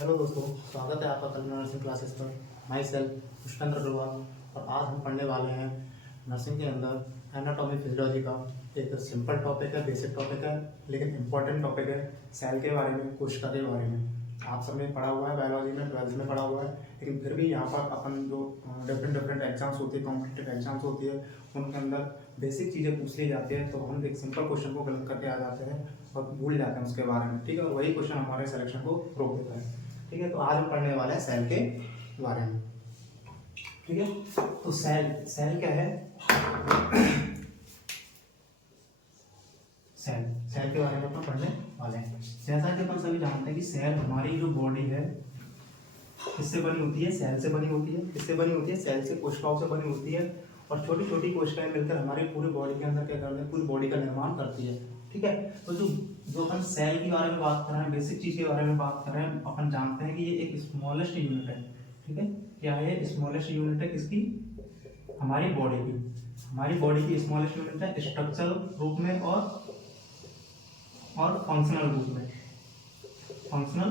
Hello दोस्तों, स्वागत है आपका कल्याण नर्सिंग क्लासेस पर। Myself Pushpendra Agrawal. और आज हम पढ़ने वाले हैं नर्सिंग के अंदर एनाटॉमी फिजियोलॉजी का। एक सिंपल टॉपिक है, बेसिक टॉपिक है, लेकिन इम्पोर्टेंट टॉपिक है। सेल के बारे में, कोशिका के बारे में आप सबने पढ़ा हुआ है, बायोलॉजी में 12th में पढ़ा हुआ है। लेकिन फिर भी यहाँ पर अपन जो डिफरेंट एग्जाम्स होती है, कॉम्पिटिटिव एग्जाम्स होती है, उनके अंदर बेसिक चीज़ें पूछ ली जाती है, तो हम एक सिंपल क्वेश्चन को गलत करके आ जाते हैं और भूल जाते हैं उसके बारे में। ठीक है, और वही क्वेश्चन हमारे सिलेक्शन को रोक देता है। ठीक है, तो आज हम पढ़ने वाले हैं सेल के बारे में। ठीक है, तो सेल क्या है? सेल के बारे में अपन पढ़ने वाले हैं। जैसा कि अपन सभी जानते हैं कि सेल हमारी जो बॉडी है किससे बनी होती है? सेल से बनी होती है। किससे बनी होती है? सेल से, कोशिकाओं से बनी होती है। और छोटी छोटी कोशिकाएं मिलकर हमारी पूरी बॉडी के अंदर क्या करते हैं? पूरी बॉडी का निर्माण करती है। ठीक है, तो जो अपन सेल के बारे में बात कर रहे हैं, बेसिक चीज के बारे में बात कर रहे हैं, अपन जानते हैं कि ये एक स्मॉलेस्ट यूनिट है। ठीक है, क्या है? स्मॉलेस्ट यूनिट है किसकी? हमारी बॉडी की। हमारी बॉडी की स्मॉलेस्ट यूनिट है स्ट्रक्चरल रूप में और फंक्शनल रूप में। फंक्शनल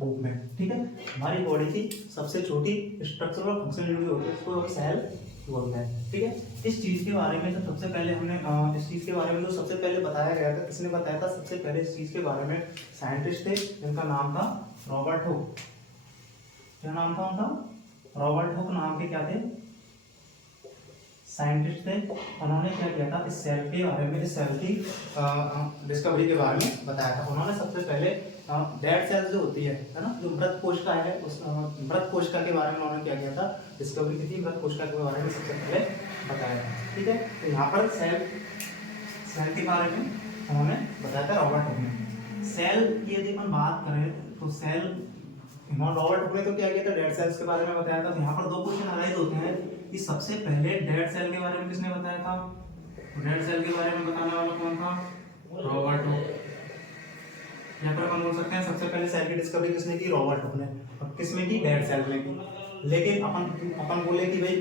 रूप में, ठीक है। हमारी बॉडी की सबसे छोटी स्ट्रक्चरल और फंक्शनल यूनिट होती है, उसको सेल बोलते हैं। ठीक है, इस चीज के बारे में तो सबसे पहले हमने इस चीज के बारे में जो सबसे पहले बताया गया था, किसने बताया था? सबसे पहले इस चीज के बारे में साइंटिस्ट थे जिनका नाम था रॉबर्ट हुक। क्या नाम था उनका? रॉबर्ट हुक नाम के क्या थे? साइंटिस्ट थे। उन्होंने क्या किया था? इस सेल के बारे में, इस सेल की डिस्कवरी के बारे में बताया था। उन्होंने सबसे पहले डेड सेल्स जो होती है ना, जो मृत कोशिका है, उस मृत कोशिका के बारे में उन्होंने क्या किया था? डिस्कवरी की थी। मृत कोशिका के बारे में सबसे पहले बताया था। ठीक है, तो यहाँ पर सेल के बारे में उन्होंने बताया था रॉबर्ट हुक ने। सेल की यदि हम बात करें तो सेल, रॉबर्ट हुक ने तो क्या किया था? डेड सेल्स के बारे में बताया था। यहाँ पर दो क्वेश्चन अराइज होते हैं कि सबसे पहले डेड सेल के बारे में किसने बताया था? डेड सेल के बारे में बताने वाला कौन था? Robert Hooke. यहाँ पर अपन बोल सकते हैं सबसे पहले सेल की डिस्कवरी किसने की? रॉबर्ट हुक ने। और किसमें की? डेड सेल में की। लेकिन अपन बोले कि भाई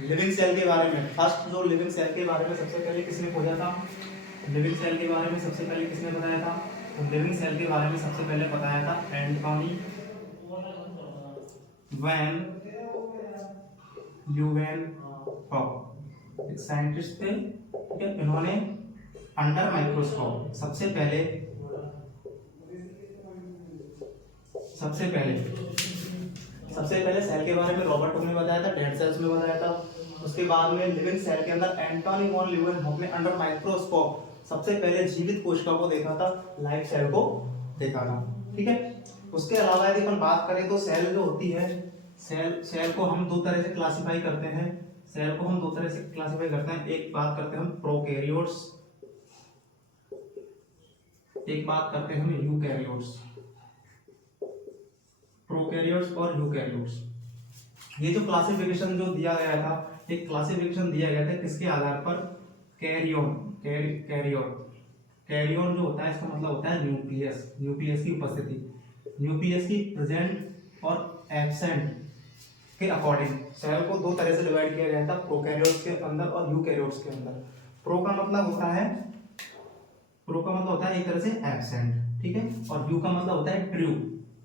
लिविंग सेल के बारे में, फर्स्ट जो लिविंग सेल के बारे में सबसे पहले किसने खोजा था? लिविंग सेल के बारे में सबसे पहले किसने बताया था? तो लिविंग सेल के बारे में सबसे पहले बताया था एंटोनी वैन ल्यूवेनहॉक। एक साइंटिस्ट थे। ठीक है, इन्होंने अंडर माइक्रोस्कोप सबसे पहले सेल के बारे में रॉबर्ट हुक ने बताया था, डेड सेल्स में बताया था। उसके बाद में लिविंग सेल के अंदर एंटोनी वॉन ल्यूवेनहॉक ने अंडर माइक्रोस्कोप सबसे पहले जीवित कोशिका को देखा था, लाइव सेल को देखा था। ठीक है, उसके अलावा यदि अपन बात करें तो सेल जो होती है, सेल को हम दो तरह से क्लासिफाई करते हैं। सेल को हम दो तरह से क्लासिफाई करते हैं। एक बात करते हैं हम प्रोकैरियोट्स, एक बात करते हैं हम यूकैरियोट्स। प्रोकैरियोट्स और यूकैरियोट्स, ये जो क्लासिफिकेशन जो दिया गया था, एक क्लासिफिकेशन दिया गया था किसके आधार पर? कैरियोन जो होता है, इसका मतलब होता है न्यूक्लियस की उपस्थिति, न्यूक्लियस की प्रेजेंट और एब्सेंट के अकॉर्डिंग सेल को दो तरह से डिवाइड किया गया था, प्रोकैरियोट्स के अंदर और यूकैरियोट्स के अंदर। प्रो का मतलब होता है एक तरह से एब्सेंट, ठीक है, और यू का मतलब होता है ट्रू।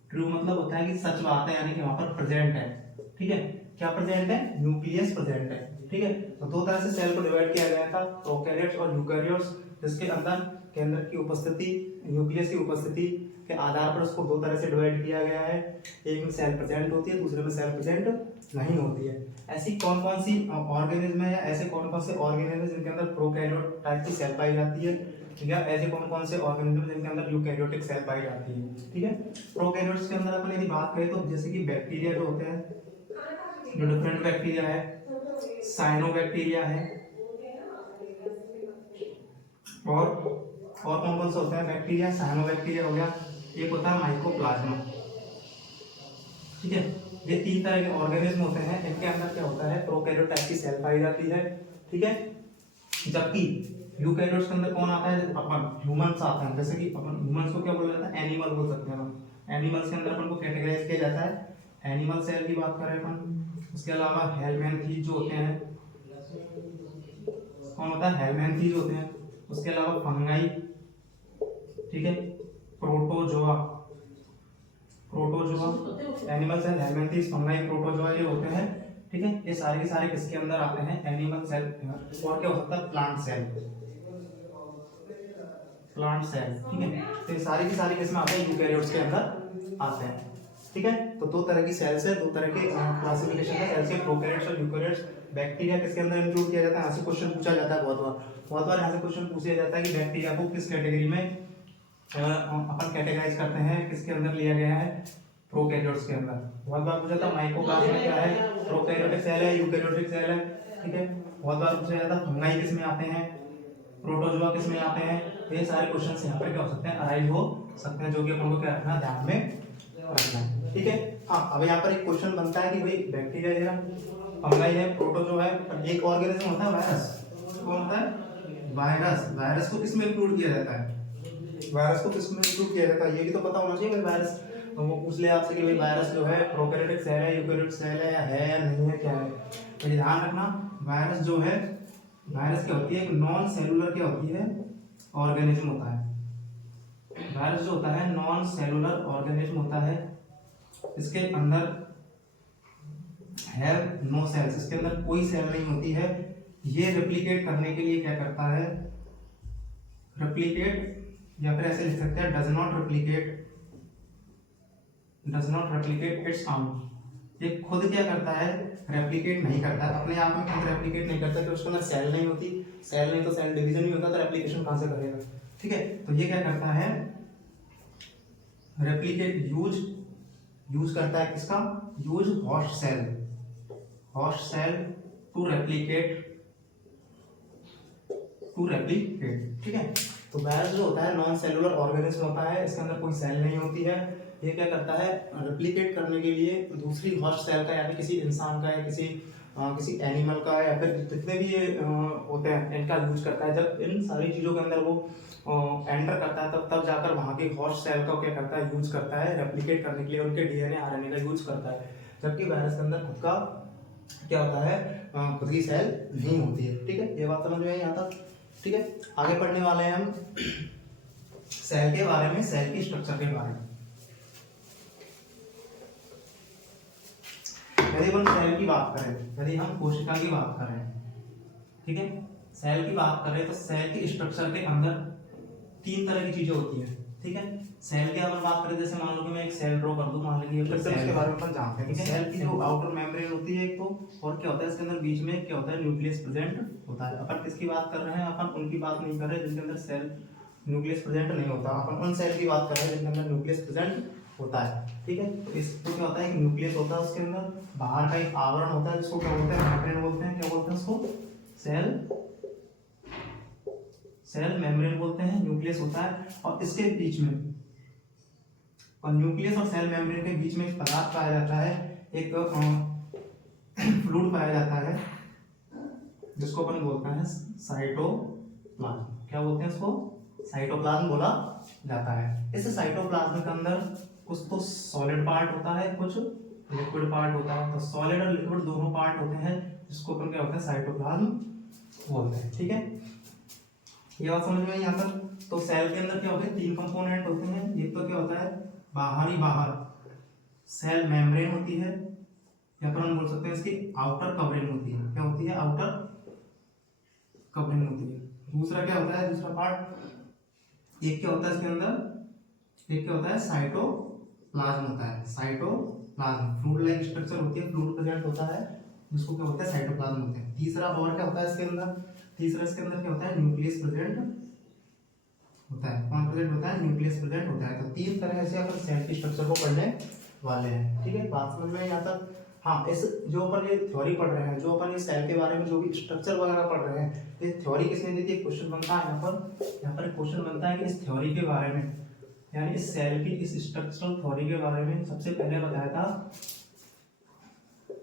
ट्रू मतलब होता है कि सच बात है, यानी कि वहां पर प्रेजेंट है। ठीक है, क्या प्रेजेंट है? न्यूक्लियस प्रेजेंट है। ठीक है, तो दो तरह से सेल को डिवाइड किया गया था, प्रोकैरियोट्स और यूकैरियोट्स, जिसके अंदर केंद्र की उपस्थिति, न्यूक्लियस की उपस्थिति के आधार पर उसको दो तरह से डिवाइड किया गया है। एक में सेल प्रेजेंट होती है, दूसरे में सेल प्रेजेंट नहीं होती है। ऐसी कौन कौन सी ऑर्गेनिज्म है या ऐसे कौन कौन से ऑर्गेनिज्म जिनके अंदर प्रोकैरियोट टाइप की सेल पाई जाती है, ठीक है, ऐसे कौन कौन से ऑर्गेनिज्म जिनके अंदर यूकैरियोटिक सेल पाई जाती है। ठीक है, प्रोकैरियोट्स के अंदर अपन यदि बात करें तो जैसे कि बैक्टीरिया जो होते हैं, जो डिफरेंट बैक्टीरिया है, साइनोबैक्टीरिया है, और कौन कौन से होते हैं बैक्टीरिया? साइनोबैक्टीरिया हो गया, एक होता है माइकोप्लाज्मा। ठीक है, ये तीन तरह के ऑर्गेनिज्म होते हैं, इनके अंदर क्या होता है? प्रोकैरियोट टाइप की सेल पाई जाती है। ठीक है, जबकि यूकैरियोट्स के अंदर कौन आता है? अपन ह्यूमंस आते हैं। जैसे कि अपन ह्यूमंस को क्या बोला जाता है? एनिमल बोल सकते हैं हम। एनिमल्स के अंदर अपन को कैटेगराइज किया जाता है एनिमल सेल की बात करें अपन। उसके अलावा हेलमिन्थीज जो होते हैं, कौन होता है? हेलमिन्थीज होते हैं। उसके अलावा फंगाई, ठीक है, protozoa protozoa, animal cell helminthes, fungi, protozoa ये होते हैं। ठीक है, ये सारे के सारे किसके अंदर आते हैं? Animal cell. और क्या हो सकता है? Plant cell, plant cell. ठीक है, तो ये सारी की सारी किसमें आते हैं? यूकेरियोट्स के अंदर आते हैं। ठीक है, तो दो तरह की सेल्स है, दो तरह के क्लासिफिकेशन है सेल्स के, प्रोकैरियोट्स और यूकेरियोट्स। बैक्टीरिया किसके अंदर इंक्लूड किया जाता है? यहाँ से क्वेश्चन पूछा जाता है बहुत बार यहाँ से क्वेश्चन पूछा जाता है कि बैक्टीरिया को किस कैटेगरी में अपन कैटेगराइज करते हैं, किसके अंदर लिया गया है? प्रोकैरियोट्स के अंदर। बहुत बार पूछा था माइकोप्लाज्मा क्या है? प्रोकैरियोटिक सेल है, यूकेरियोटिक सेल है। ठीक है, बहुत बार पूछा जाता है फंगाई किस में आते हैं, प्रोटोजोआ किस में आते हैं। तो ये सारे क्वेश्चंस यहाँ पर क्या हो सकते हैं? अराइज हो सकते हैं, जो कि अपन को क्या रखना, ध्यान में रखना है। ठीक है, हाँ अब यहाँ पर एक क्वेश्चन बनता है कि भाई बैक्टीरिया है, फंगाई है, प्रोटोजोआ है, पर एक ऑर्गेनिज्म होता है वायरस। कौन होता है? वायरस। वायरस को किस में इंक्लूड किया जाता है? वायरस को किस में इंक्लूड किया जाता है? ये भी तो पता होना चाहिए भाई। वायरस तो वो पूछ ले आपसे कि भाई वायरस जो है प्रोकैरियोटिक सेल है, यूकेरियोटिक सेल है या नहीं है, क्या है? तो ध्यान रखना, वायरस जो है, वायरस क्या होती है? एक नॉन सेलुलर क्या होती है? ऑर्गेनिज्म होता है। वायरस जो होता है नॉन सेलुलर ऑर्गेनिज्म होता है। इसके अंदर हैव नो सेल्स, इसके अंदर कोई सेल नहीं होती है। ये रेप्लिकेट करने के लिए क्या करता है? रेप्लिकेट, या फिर ऐसे लिख सकते हैं does not replicate its own. ये खुद क्या करता है? रेप्लिकेट नहीं करता, अपने आप में खुद रेप्लिकेट नहीं करता, क्योंकि उसके अंदर सेल नहीं होती। सेल नहीं तो सेल डिवीजन नहीं होता, तो रेप्लिकेशन कहां से करेगा? ठीक है, तो ये क्या करता है? रेप्लिकेट यूज करता है किसका? Use host cell to replicate. ठीक है, तो वायरस जो होता है नॉन सेलुलर ऑर्गेनिज्म होता है, इसके अंदर कोई सेल नहीं होती है। ये क्या करता है? रेप्लिकेट करने के लिए दूसरी होस्ट सेल का, या फिर किसी इंसान का, या किसी एनिमल का, या फिर जितने भी ये होते हैं इनका यूज करता है। जब इन सारी चीजों के अंदर वो एंटर करता है, तब जाकर वहां के होस्ट सेल का क्या करता है? यूज करता है रेप्लिकेट करने के लिए, उनके डीएनए आरएनए का यूज करता है। जबकि वायरस के अंदर खुद का क्या होता है? खुद की सेल नहीं होती है। ठीक है, ये बात समझ में आई यहाँ तक? ठीक है, आगे पढ़ने वाले हैं हम सेल के बारे में, सेल की स्ट्रक्चर के बारे में। यदि हम सेल की बात करें, यदि हम कोशिका की बात करें, ठीक है, सेल की बात करें, तो सेल की स्ट्रक्चर के अंदर तीन तरह की चीजें होती है। ठीक है, सेल की अगर बात करें, जैसे मान लो कि मैं एक सेल ड्रॉ कर दूं, मान लीजिए सेल के बारे में अपन जानते हैं। ठीक है, सेल की जो आउटर मेम्ब्रेन होती है एक तो, और क्या होता है इसके अंदर बीच में क्या होता है? न्यूक्लियस प्रेजेंट होता है। अपन किसकी बात कर रहे हैं? अपन उनकी बात नहीं कर रहे जिनके अंदर सेल न्यूक्लियस प्रेजेंट नहीं होता, अपन उन सेल की बात कर रहे हैं जिनके अंदर न्यूक्लियस प्रेजेंट होता है। ठीक है, तो इसको क्या होता है? एक न्यूक्लियस होता है, उसके अंदर बाहर का एक आवरण होता है, जिसको क्या बोलते हैं? मेम्ब्रेन बोलते हैं। क्या बोलते हैं उसको? सेल मेम्ब्रेन बोलते हैं। न्यूक्लियस होता है, और इसके बीच में, और न्यूक्लियस और सेल मेम्ब्रेन के बीच में एक पदार्थ पाया जाता है, एक फ्लूइड पाया जाता है, जिसको अपन बोलते हैं साइटोप्लाज्म। क्या बोलते हैं इसको? साइटोप्लाज्म बोला जाता है। इस साइटोप्लाज्म के अंदर कुछ तो सॉलिड पार्ट होता है, कुछ लिक्विड पार्ट होता है। तो सॉलिड और लिक्विड दोनों पार्ट होते हैं, जिसको अपन क्या होता है? साइटोप्लाज्म बोलते हैं। ठीक है, ये बात समझ में आई यहाँ तक? तो सेल के अंदर क्या होते हैं? तीन कंपोनेंट होते हैं। एक तो क्या होता है? बाहर सेल मेम्ब्रेन होती है, या फिर हम बोल सकते हैं इसकी आउटर कवरिंग होती है। क्या होती है? आउटर कवरिंग होती है। दूसरा क्या होता है? दूसरा पार्ट, एक क्या होता है इसके अंदर? एक क्या होता है? साइटोप्लाज्म होता है। साइटोप्लाज्म फ्लूइड लाइक स्ट्रक्चर होती है, फ्लूइड प्रेजेंट होता है, जिसको क्या होता है? साइटोप्लाज्म होते हैं। तीसरा और क्या होता है इसके अंदर? तीसरा इसके अंदर क्या होता है? न्यूक्लियस प्रेजेंट होता है। कौन प्रेजेंट होता है? न्यूक्लियस प्रेजेंट होता है। तो तीन तरह से अपन सेल की स्ट्रक्चर को पढ़ने वाले हैं। ठीक है, बात समझ में यहाँ तक? हाँ, इस जो अपन ये थ्योरी पढ़ रहे हैं, जो अपन ये सेल के बारे में जो भी स्ट्रक्चर वगैरह पढ़ रहे हैं, ये थ्योरी किसने दी थी? क्वेश्चन बनता है यहाँ पर क्वेश्चन बनता है कि इस थ्योरी के बारे में, यानी इस सेल की इस स्ट्रक्चरल थ्योरी के बारे में सबसे पहले बताया था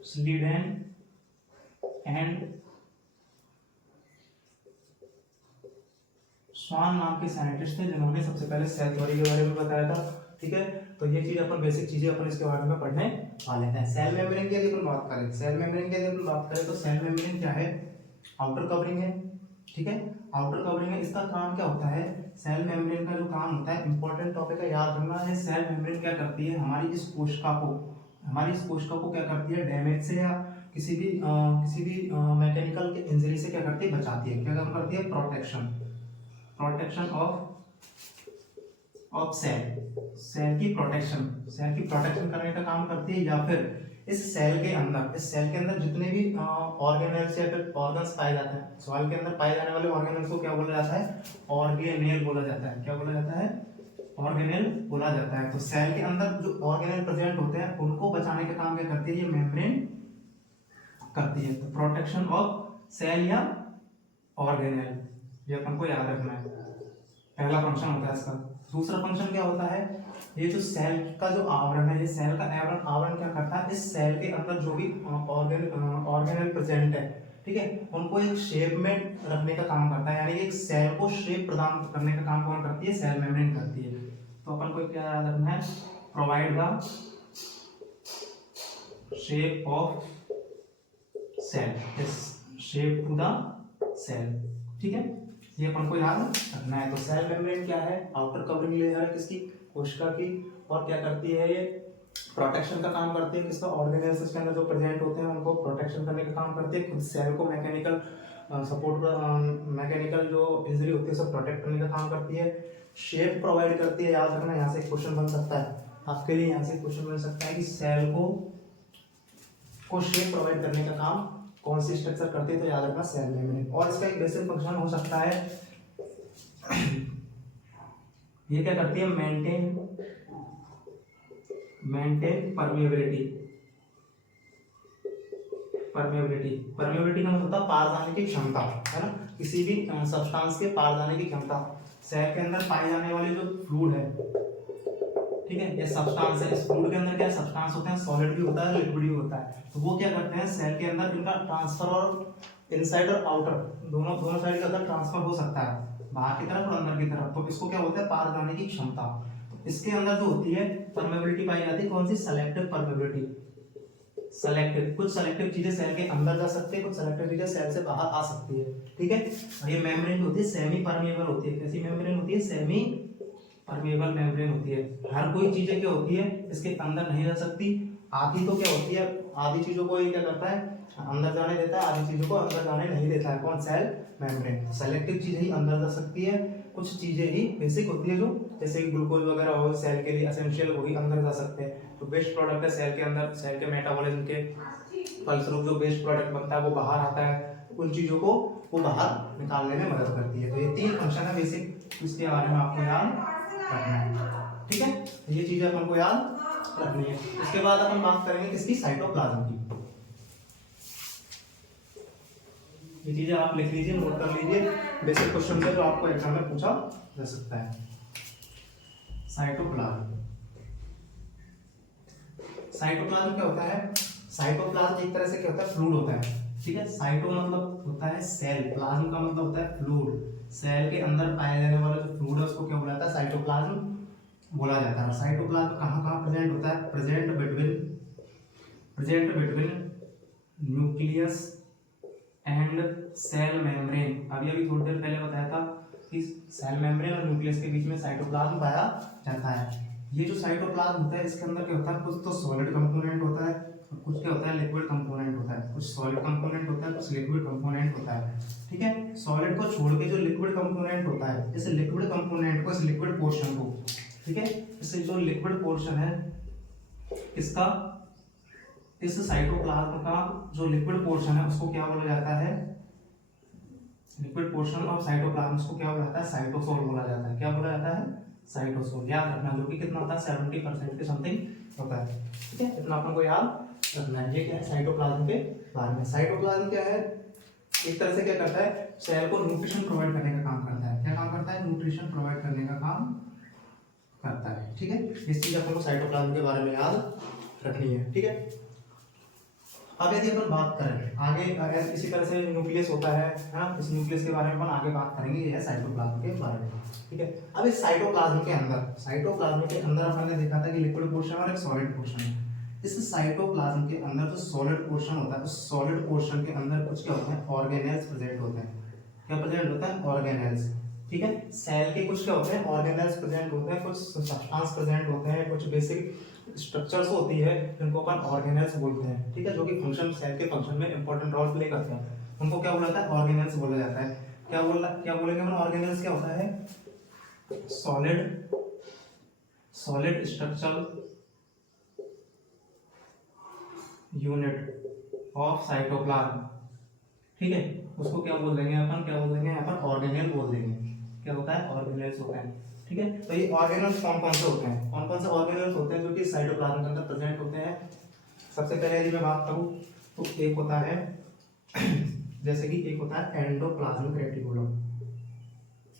स्लीडेन एंड स्वान नाम के साइंटिस्ट थे, जिन्होंने सबसे पहले सेल थ्योरी के बारे में बताया था। ठीक है, तो ये चीज अपन बेसिक चीजें अपन इसके बारे में पढ़ने वाले हैं। सेल मेम्ब्रेन की यदि अपन बात करें, सेल मेम्ब्रेन की यदि अपन बात करें, तो सेल मेम्ब्रेन क्या है? आउटर कवरिंग है, ठीक है। आउटर कवरिंग है, इसका काम क्या होता है, सेल मेम्ब्रेन का जो काम होता है, इंपॉर्टेंट टॉपिक है, याद रखना है। सेल मेम्ब्रेन क्या करती है, हमारी इस कोशिका को क्या करती है, डैमेज से या किसी भी मैकेनिकल इंजरी से क्या करती है, बचाती है। क्या काम करती है, प्रोटेक्शन ऑफ सेल की प्रोटेक्शन करने का काम करती है। या फिर इस सेल के अंदर जितने भी ऑर्गेनेल्स या फिर ऑर्गन्स पाए जाते हैं, सॉइल के अंदर पाए जाने वाले ऑर्गेनेल्स को क्या बोला जाता है, ऑर्गेनेल बोला जाता है। क्या बोला जाता है, ऑर्गेनेल बोला जाता है। तो सेल के अंदर जो ऑर्गेनेल प्रेजेंट होते हैं उनको बचाने का काम क्या करती है, ये मेम्ब्रेन करती है। तो प्रोटेक्शन ऑफ सेल या ऑर्गेनेल, ये अपन को याद रखना है, पहला फंक्शन होता है इसका। दूसरा फंक्शन क्या होता है, ये जो सेल का जो आवरण है, ये सेल का आवरण क्या करता है, इस सेल के अंदर जो भी ऑर्गेनेल प्रेजेंट है, ठीक है, उनको एक शेप में रखने का काम करता है। यानी एक सेल को शेप प्रदान करने का काम कौन करती है, सेल मेम्ब्रेन करती है। तो अपन को क्या याद रखना है, provide the shape of cell, shape to the cell, ठीक है, ये अपन को याद रखना है। तो सेल मेम्ब्रेन क्या है, आउटर कवरिंग लेयर है किसकी, कोशिका की, और क्या करती है, ये प्रोटेक्शन का काम करती है किसका, ऑर्गेनेल्स के अंदर जो प्रेजेंट होते हैं उनको प्रोटेक्शन करने का काम करती है। खुद सेल को मैकेनिकल सपोर्ट, मैकेनिकल जो इंजरी होती है सब प्रोटेक्ट करने का काम करती है। शेप प्रोवाइड करती है, याद रखना, यहाँ से क्वेश्चन बन सकता है आपके लिए, यहाँ से क्वेश्चन बन सकता है कि सेल को शेप प्रोवाइड करने का काम कौन सी स्ट्रक्चर करती है, तो याद रखना सेल मेम्ब्रेन। और इसका एक बेसिक फंक्शन हो सकता है, ये क्या करती है, मेंटेन परमेबिलिटी का मतलब होता है पार जाने की क्षमता, है ना, किसी भी सब्सटेंस के पार जाने की क्षमता। सेल के अंदर पाए जाने वाले जो फ्लूइड है, ठीक है, ये सब्सटेंस है, इस फ्लूइड के अंदर क्या सब्सटेंस होते हैं, सॉलिड भी होता है, लिक्विड भी होता है। तो वो क्या करते हैं, सेल के अंदर इनका ट्रांसफर, और इनसाइड और आउटर दोनों साइड के अंदर ट्रांसफर हो सकता है, बाहर की तरफ और अंदर की तरफ। तो इसको क्या बोलते हैं, पार जाने की क्षमता। तो इसके अंदर जो होती है परमेबिलिटी पाई जाती है, कौन सी, सेलेक्टिव परमेबिलिटी। कुछ सेलेक्टिव चीजें सेल के अंदर जा सकती है, कुछ सेलेक्टिव चीजें सेल से बाहर आ सकती है, ठीक है। और ये मेम्ब्रेन होती है सेमी परमेबल होती है। कैसी मेम्ब्रेन होती है, सेमी परमेबल मेम्ब्रेन होती है। हर कोई चीजें क्या होती है, इसके अंदर नहीं रह सकती। आधी तो क्या होती है, आधी चीजों को ये क्या करता है, अंदर जाने देता है, आधी चीजों को अंदर जाने नहीं देता है, कौन, सेल मेम्ब्रेन। सेलेक्टिव चीजें ही अंदर जा सकती है, कुछ चीजें ही बेसिक होती है, जो जैसे ग्लूकोज वगैरह हो, सेल के लिए एसेंशियल, वही अंदर जा सकते हैं। तो बेस्ट प्रोडक्ट है सेल के अंदर, सेल के मेटाबॉलिज्म के फलस्वरूप जो बेस्ट प्रोडक्ट बनता है वो बाहर आता है, उन चीजों को वो बाहर निकालने में मदद करती है। तो ये 3 फंक्शन है बेसिक, इसके बारे में आपको याद रखना है, ठीक है, ये चीजें अपन को याद रखनी है। इसके बाद अपन बात करेंगे किसकी, साइटोप्लाज्म की। ये चीजें आप लिख लीजिए, नोट कर लीजिए, बेसिक क्वेश्चन है जो आपको एग्जाम में पूछा जा सकता है। साइटोप्लाज्म क्या होता है, साइटोप्लाज्म एक तरह से क्या होता है, फ्लूइड होता है, ठीक है। साइटो मतलब होता है सेल, प्लाज्म का मतलब होता है फ्लूइड। सेल के अंदर पाया जाने वाला जो फ्लूइड है उसको क्या बोला जाता है, साइटोप्लाज्म बोला जाता है। साइटोप्लाज्म कहाँ प्रेजेंट होता है, present between nucleus and cell membrane. अभी थोड़ी देर पहले बताया था कि सेल मेम्ब्रेन और न्यूक्लियस के बीच में साइटोप्लाज्म पाया जाता है। ये जो साइटोप्लाज्म होता है इसके अंदर क्या होता है, कुछ तो सॉलिड कंपोनेंट होता है, कुछ क्या होता है, लिक्विड कंपोनेंट होता है। कुछ सॉलिड कंपोनेंट होता है, कुछ लिक्विड कंपोनेंट होता है, ठीक है। सॉलिड को छोड़ के जो लिक्विड कंपोनेंट होता है, इस लिक्विड कंपोनेंट को, इस लिक्विड पोर्शन को, ठीक है, इससे जो लिक्विड पोर्शन है इसका, इस साइटोप्लाज्म का जो लिक्विड पोर्शन है उसको क्या बोला जाता है, लिक्विड पोर्शन ऑफ साइटोप्लाज्म को क्या बोला जाता है, साइटोसोल बोला जाता है। क्या बोला जाता है, साइटोसोल। याद रखना, जो कि कितना होता है, 70% के समथिंग होता है, ठीक है, इतना अपन को याद रखना है। ये क्या है, साइटोप्लाज्म के बारे में। साइटोप्लाज्म क्या है, एक तरह से क्या करता है, सेल को न्यूट्रिशन प्रोवाइड करने का काम करता है। क्या काम करता है, न्यूट्रिशन प्रोवाइड करने का काम करता है, ठीक है। इस चीज अपन को साइटोप्लाज्म के बारे में याद रखनी है, ठीक है। अब यदि अपन बात करें आगे, अगर इसी तरह से न्यूक्लियस होता है ना, इस न्यूक्लियस के बारे में अपन आगे बात करेंगे, ये है साइटोप्लाज्म के बारे में, ठीक है। अब इस साइटोप्लाज्म के अंदर अपन ने देखा था कि लिक्विड पोर्शन और एक सॉलिड पोर्शन है। इस साइटोप्लाज्म के अंदर जो सॉलिड पोर्शन होता है, उस सॉलिड पोर्शन के अंदर कुछ क्या होता है, ऑर्गेनेल्स प्रेजेंट होते हैं। क्या प्रेजेंट होता है, ऑर्गेनेल्स। ठीक है, सेल के कुछ क्या होते हैं, ऑर्गेनेल्स प्रेजेंट होते हैं, कुछ सब्सटेंस प्रेजेंट होते हैं, कुछ बेसिक स्ट्रक्चर्स होती है जिनको अपन ऑर्गेनेल्स बोलते हैं। ठीक है, जो कि फंक्शन, सेल के फंक्शन में इंपॉर्टेंट रोल प्ले करते हैं, उनको क्या बोला जाता है, ऑर्गेनेल्स बोला जाता है। क्या बोलेंगे अपन, ऑर्गेनेल्स क्या होता है, solid structural unit of cytoplasm. ठीक है, उसको क्या बोल देंगे अपन, क्या बोल देंगे यहाँ पर, ऑर्गेनेल बोल देंगे। क्या होता है, ऑर्गेनेल्स होते हैं। ठीक है, तो ये ऑर्गेनेल्स कौन कौन से होते हैं, कौन कौन से ऑर्गेनेल्स होते हैं जो कि साइटोप्लाज्म के अंदर प्रेजेंट होते हैं। सबसे पहले यदि मैं बात करूं तो एक होता है जैसे कि एक होता है एंडोप्लाज्मिक रेटिकुलम,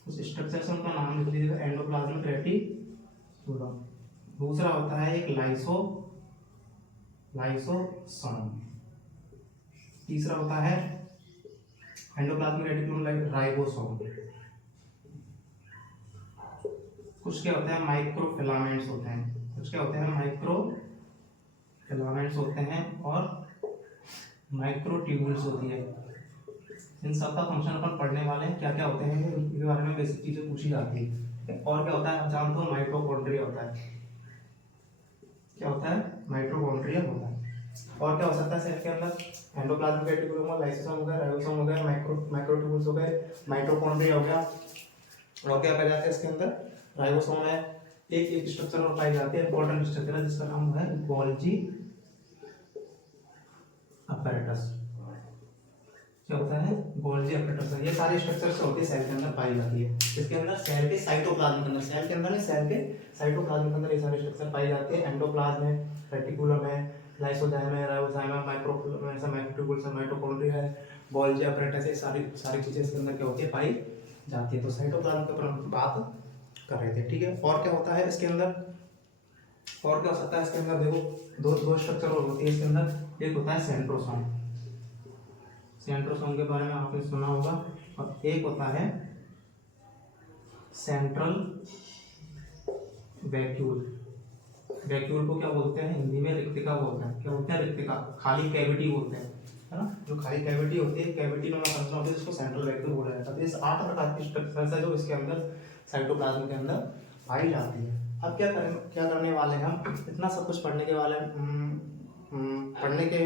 उस स्ट्रक्चर से उनका नाम लिख लीजिएगा, एंडोप्लाज्मिक रेटिकुलम। दूसरा होता है एक लाइसोसोम। तीसरा होता है एंडोप्लाज्मिक रेटिकुलम राइबोसोम। कुछ क्या होते हैं, माइक्रोफिलामेंट्स होते हैं, कुछ क्या होते हैं, माइक्रोफिलामेंट्स होते हैं, और माइक्रोट्यूब्यूल्स होती है। इन सब का फंक्शन अपन पढ़ने वाले हैं, क्या क्या होते हैं इनके बारे में बेसिक चीजें पूछी जाती है। और क्या होता है, आप जानते हो, माइटोकॉन्ड्रिया होता है। क्या होता है, माइटोकॉन्ड्रिया होता है। और क्या हो सकता है सेल के अंदर, एंडोप्लाज्मिक रेटिकुलम हो, लाइसोसोम हो गया, राइबोसोम हो गया, माइक्रोट्यूब्यूल्स हो गए, माइटोकॉन्ड्रिया हो गया। और क्या पाया जाता है इसके अंदर, राइबोसोम है, एक स्ट्रक्चर और पाई जाती है, इंपॉर्टेंट स्ट्रक्चर है जिसका नाम है गोल्जी अपैरेटस। क्या होता है, गोल्जी अपैरेटस। ये सारे स्ट्रक्चर्स होते हैं सेल के अंदर पाई जाती है। इसके अंदर सेल के साइटोप्लाज्म के अंदर, सेल के अंदर नहीं, सेल के साइटोप्लाज्म के अंदर ये सारे स्ट्रक्चर पाई जाते हैं। एंडोप्लाज्म है, रेटिकुलम है, लाइसोजाइम है, राइबोजाइम है, माइक्रोट्यूब्यूल्स है, माइटोकॉन्ड्रिया है, गोल्जी अपैरेटस है, सारी चीजें इसके अंदर क्या होती है, पाई जाती है। तो साइटोप्लाज्म के ऊपर हम बात कर रहे थे। ठीक है, और क्या होता है इसके अंदर, और क्या हो सकता है इसके अंदर, देखो दो स्ट्रक्चर और होती है इसके अंदर। एक होता है सेंट्रोसोम, सेंट्रोसोम के बारे में आपने सुना होगा, और एक होता है सेंट्रल वैक्यूल। वैक्यूल को क्या बोलते हैं हिंदी में, रिक्तिका बोलते हैं। क्या बोलते हैं, रिक्तिका, खाली कैविटी बोलते हैं, है ना। जो खाली कैविटी होती है, कैविटी में फंक्शन होती है, जिसको सेंट्रल वैक्यूल बोला जाता है। तो इस 8 प्रकार की स्ट्रक्चर्स है जो इसके अंदर साइटोप्लाज्म के अंदर पाई जाती है। अब क्या करने वाले हैं हम, इतना सब कुछ पढ़ने के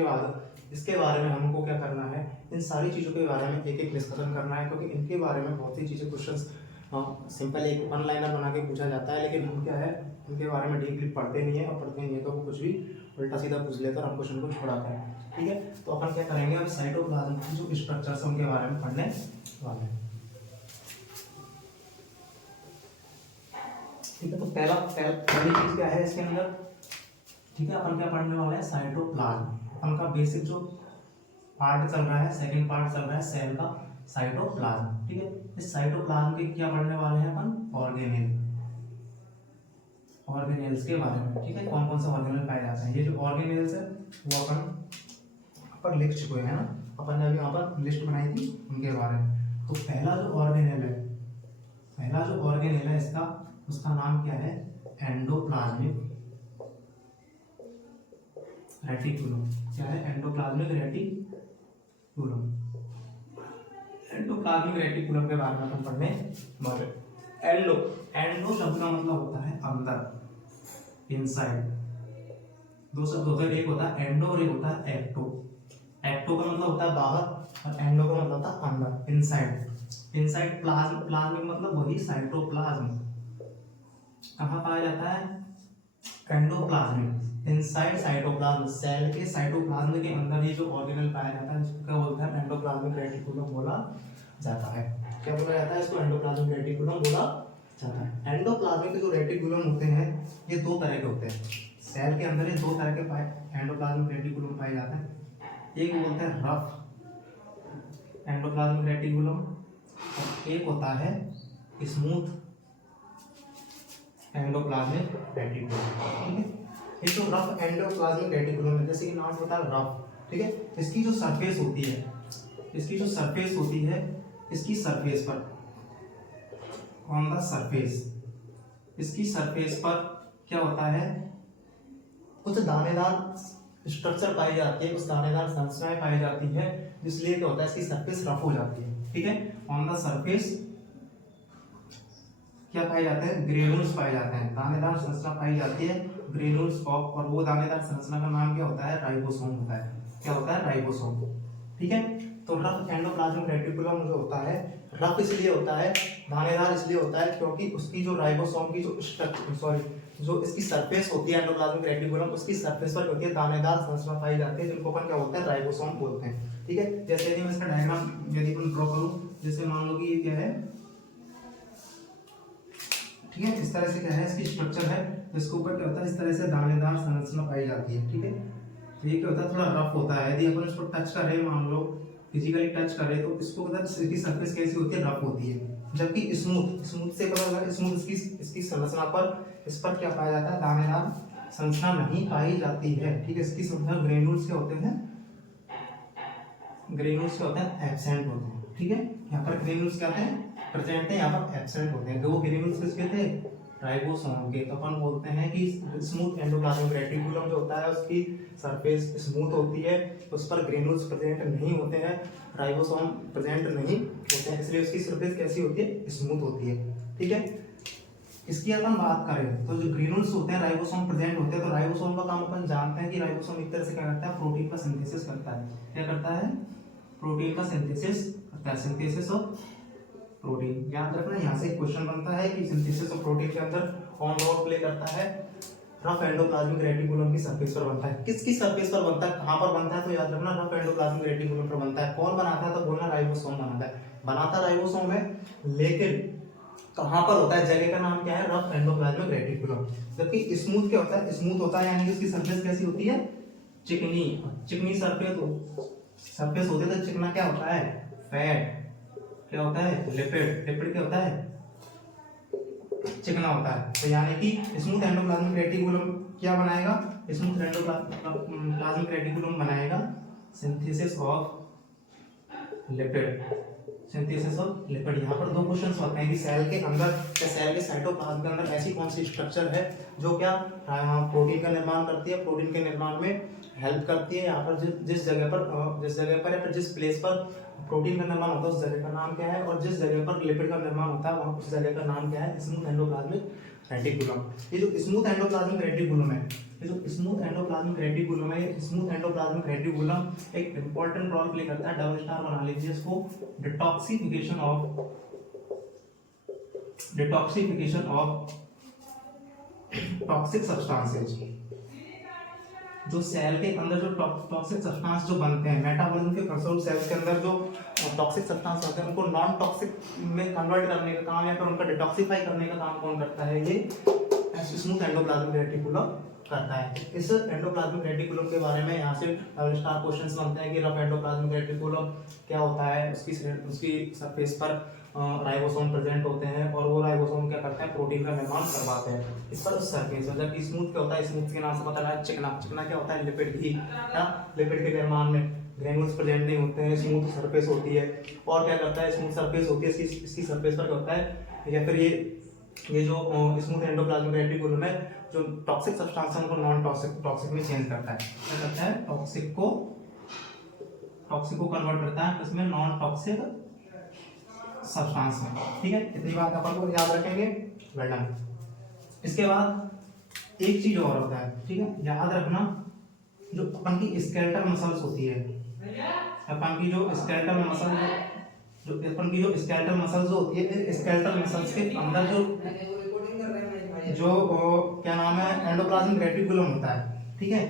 बाद इसके बारे में हमको क्या करना है, इन सारी चीज़ों के बारे में एक एक डिस्कशन करना है, क्योंकि इनके बारे में बहुत सी चीज़ें क्वेश्चंस सिंपल एक वन लाइनर बना के पूछा जाता है, लेकिन हम क्या है उनके बारे में डीपली पढ़ते नहीं है, और पढ़ते नहीं है तो वो कुछ भी उल्टा सीधा पूछ लेते हैं और हम क्वेश्चन को छोड़ाते हैं। ठीक है, तो अपन क्या करेंगे, अब साइटोप्लाज्म की जो स्ट्रक्चर्स है उनके बारे में पढ़ने वाले हैं। ठीक है, तो पहली चीज क्या है इसके अंदर, ठीक है, अपन क्या पढ़ने वाले हैं, साइटोप्लाज्म। अपन का बेसिक जो पार्ट चल रहा है, सेकंड पार्ट चल रहा है सेल का, साइटोप्लाज्म। ठीक है, इस साइटोप्लाज्म के क्या पढ़ने वाले हैं अपन, ऑर्गेनेल्स के बारे में। ठीक है, कौन कौन से ऑर्गेनेल पाए जाते हैं, ये जो ऑर्गेनेल्स है वो अपन लिख चुके हैं ना, अपन ने अभी यहाँ पर लिस्ट बनाई थी उनके बारे में। तो पहला जो ऑर्गेनेल है इसका, उसका नाम क्या है, एंडोप्लाज्मिक रेटिकुलम। क्या है, एंडोप्लाज्मिक रेटिकुलम। एंडोप्लाज्मिक रेटिकुलम के बारे में अपन पढ़ने वाले। एंडो शब्द का मतलब होता है अंदर, इनसाइड। दो शब्द होते हैं, एक होता है एंडो और एक होता है एक्टो। एक्टो का मतलब होता है बाहर और एंडो का मतलब होता है अंदर, इनसाइड प्लाज्म का मतलब वही साइटोप्लाज्म। कहाँ पाया जाता है, एंडोप्लाज्मिक, इनसाइड साइटोप्लाज्म। सेल के साइटोप्लाज्म के अंदर ही जो ऑर्गेनेल पाया जाता है इसको क्या बोलते हैं, एंडोप्लाज्मिक रेटिकुलम बोला जाता है। क्या बोला जाता है इसको, एंडोप्लाज्मिक रेटिकुलम बोला जाता है। एंडोप्लाज्मिक के जो रेटिकुलम होते हैं ये दो तरह के होते हैं। सेल के अंदर ये दो तरह के एंडोप्लाज्मिक रेटिकुलम पाए जाते हैं। एक बोलते हैं रफ एंडोप्लाज्मिक रेटिकुलम, और एक होता है स्मूथ एंडोप्लाज्मिक रेटिकुलम। ठीक है, ये जो रफ एंडोप्लाज्मिक रेटिकुलम है, जैसे कि नाम होता है रफ, ठीक है, इसकी जो सरफेस होती है, इसकी सरफेस पर, ऑन द सरफेस, इसकी सरफेस पर क्या होता है, कुछ दानेदार स्ट्रक्चर पाई जाती है, कुछ दानेदार संरचनाएं पाई जाती है, इसलिए क्या होता है इसकी सरफेस रफ हो जाती है। ठीक है। ऑन द सरफेस क्या पाए जाते हैं, ग्रेन्यूल्स पाए जाते हैं, दानेदार संरचना पाई जाती है ग्रेन्यूल्स ऑफ, और वो दानेदार संरचना का नाम क्या होता है, राइबोसोम होता है। क्या होता है, राइबोसोम। ठीक है। तो रफ एंडोप्लाज्मिक रेटिकुलम जो होता है, रफ इसलिए होता है, दानेदार इसलिए होता है क्योंकि उसकी जो राइबोसोम की जो जो इसकी सरफेस होती है एंडोप्लाज्मिक रेटिकुलम, उसकी सरफेस पर होती है दानेदार संरचना पाई जाती है, जिनको अपन क्या बोलते हैं, राइबोसोम बोलते हैं। ठीक है। जैसे यदि मैं इसका डायग्राम यदि अपन ड्रॉ करूं, जैसे मान लो कि ये क्या है, ठीक है, इस तरह से क्या है इसकी स्ट्रक्चर है, इसके ऊपर क्या होता है, इस तरह से दानेदार संरचना पाई जाती है। ठीक है। तो ये क्या होता है, थोड़ा रफ होता है, यदि अपन इसको टच करें, मान लो फिजिकली टच करें, तो इसको पता है इसकी सरफेस कैसी होती है, रफ होती है। जबकि स्मूथ से पता लगा, स्मूथ इसकी संरचना पर, इस पर क्या पाया जाता है, दानेदार संरचना नहीं पाई जाती है। ठीक है। इसकी संरचना ग्रेन्यूल्स के होते हैं, ग्रेन्यूल्स क्या होते हैं, एब्सेंट होते हैं। ठीक है। यहाँ पर ग्रेन्यूल्स क्या हैं, प्रेजेंट है, यहाँ पर एब्सेंट होते हैं। वो ग्रेन्यूल्स किसके थे, राइबोसोम के। तो अपन बोलते हैं कि स्मूथ एंडोप्लाज्मिक रेटिकुलम जो होता है उसकी सरफेस स्मूथ होती है, उस पर ग्रेन्यूल्स प्रेजेंट नहीं होते हैं, राइबोसोम प्रेजेंट नहीं होते हैं, इसलिए उसकी सरफेस कैसी होती है, स्मूथ होती है। ठीक है। इसकी अपन बात करें तो जो ग्रेन्यूल्स होते हैं, राइबोसोम प्रेजेंट होते हैं, तो राइबोसोम का काम अपन जानते हैं कि राइबोसोम एक तरह से क्या करता है, प्रोटीन का सिंथेसिस करता है। क्या करता है, प्रोटीन का सिंथेसिस करता है, सिंथेसिस ऑफ प्रोटीन। याद रखना, यहाँ से क्वेश्चन बनता है कि सिंथेसिस ऑफ प्रोटीन के अंदर कौन रोल प्ले करता है, रफ एंडोप्लाज्मिक रेटिकुलम की सरफेस पर बनता है। किसकी सरफेस पर बनता है, कहां पर बनता है, तो याद रखना रफ एंडोप्लाज्मिक रेटिकुलम पर बनता है। कौन बनाता है, तो बोलना राइबोसोम बनाता है, बनाता राइबोसोम है, लेकिन कहां पर होता है, जगह का नाम क्या है, रफ एंडोप्लाज्मिक रेटिकुलम। जबकि स्मूथ क्या होता है, स्मूथ होता है यानी कि उसकी सरफेस कैसी होती है, चिकनी, चिकनी सरफेस होती है। तो चिकना क्या होता है, फैट, क्या होता है, लिपिड, लिपिड क्या होता है, चिकना होता है। तो यानी कि स्मूथ एंडोप्लाज्मिक रेटिकुलम क्या बनाएगा, स्मूथ एंडोप्लाज्मिक रेटिकुलम बनाएगा synthesis of lipid, synthesis of lipid. यहाँ पर दो क्वेश्चंस होते हैं कि सेल के अंदर या सेल के साइटोप्लाज्म के अंदर ऐसी कौन सी स्ट्रक्चर है जो क्या प्रोटीन का निर्माण करती है, प्रोटीन के निर्माण में हेल्प करती है। यहाँ पर जिस जगह पर या फिर जिस प्लेस पर प्रोटीन का निर्माण होता है उस जगह का नाम क्या है, और जिस जगह पर लिपिड का निर्माण होता है वहाँ उस जगह का नाम क्या है, स्मूथ एंडोप्लाज्मिक रेटिकुलम। ये जो स्मूथ एंडोप्लाज्मिक रेटिकुलम है, ये जो स्मूथ एंडोप्लाज्मिक रेटिकुलम है, स्मूथ एंडोप्लाज्मिक रेटिकुलम एक इंपॉर्टेंट रोल प्ले करता है, डबल स्टार बना लीजिए इसको, डिटॉक्सिफिकेशन ऑफ टॉक्सिक सब्सटेंसेस। जो सेल के अंदर जो टॉक्सिक सब्सटेंस जो बनते हैं, मेटाबॉलिज्म के प्रोसेस सेल्स के अंदर जो टॉक्सिक सब्सटेंस होते हैं उनको नॉन टॉक्सिक में कन्वर्ट करने का काम या फिर उनका डिटॉक्सिफाई करने का काम कौन करता है, ये स्मूथ एंडोप्लाज्मिक रेटिकुलम करता है। इस एंडोप्लाज्मिक रेटिकुलम के बारे में यहाँ से स्टार क्वेश्चंस बनते हैं कि रफ एंडोप्लाज्मिक रेटिकुलम क्या होता है, उसकी सरफेस पर राइबोसोम प्रेजेंट होते हैं और वो राइबोसोम क्या करते हैं, प्रोटीन का निर्माण करवाते हैं इस पर उस सरफेस पर। जबकि स्मूथ क्या होता है, स्मूथ के नाम से पता लगा, चिकना, चिकना क्या होता है, लिपिड ही, लिपिड के निर्माण में ग्रेन्यूल्स प्रेजेंट नहीं होते हैं, स्मूथ सरफेस होती है। और क्या करता है, स्मूथ सरफेस होती है, इसकी सरफेस पर क्या होता है, या फिर ये जो स्मूथ एंडोप्लाज्मिक रेटिकुलम है, जो टॉक्सिक सब्सटेंस है उनको नॉन टॉक्सिक में चेंज करता है। क्या करता है, टॉक्सिक को कन्वर्ट करता है इसमें नॉन टॉक्सिक सब्सटेंस में। ठीक है, इतनी बात अपन को याद रखेंगे, वेल डन। इसके बाद एक चीज और होता है, ठीक है, याद रखना, जो अपन की स्केलेटल मसल्स होती है, अपन की जो स्केलेटल मसल्स जो होती है, स्केलेटल मसल्स के अंदर जो क्या नाम है, एंडोप्लाज्मिक रेटिकुलम होता है। ठीक है,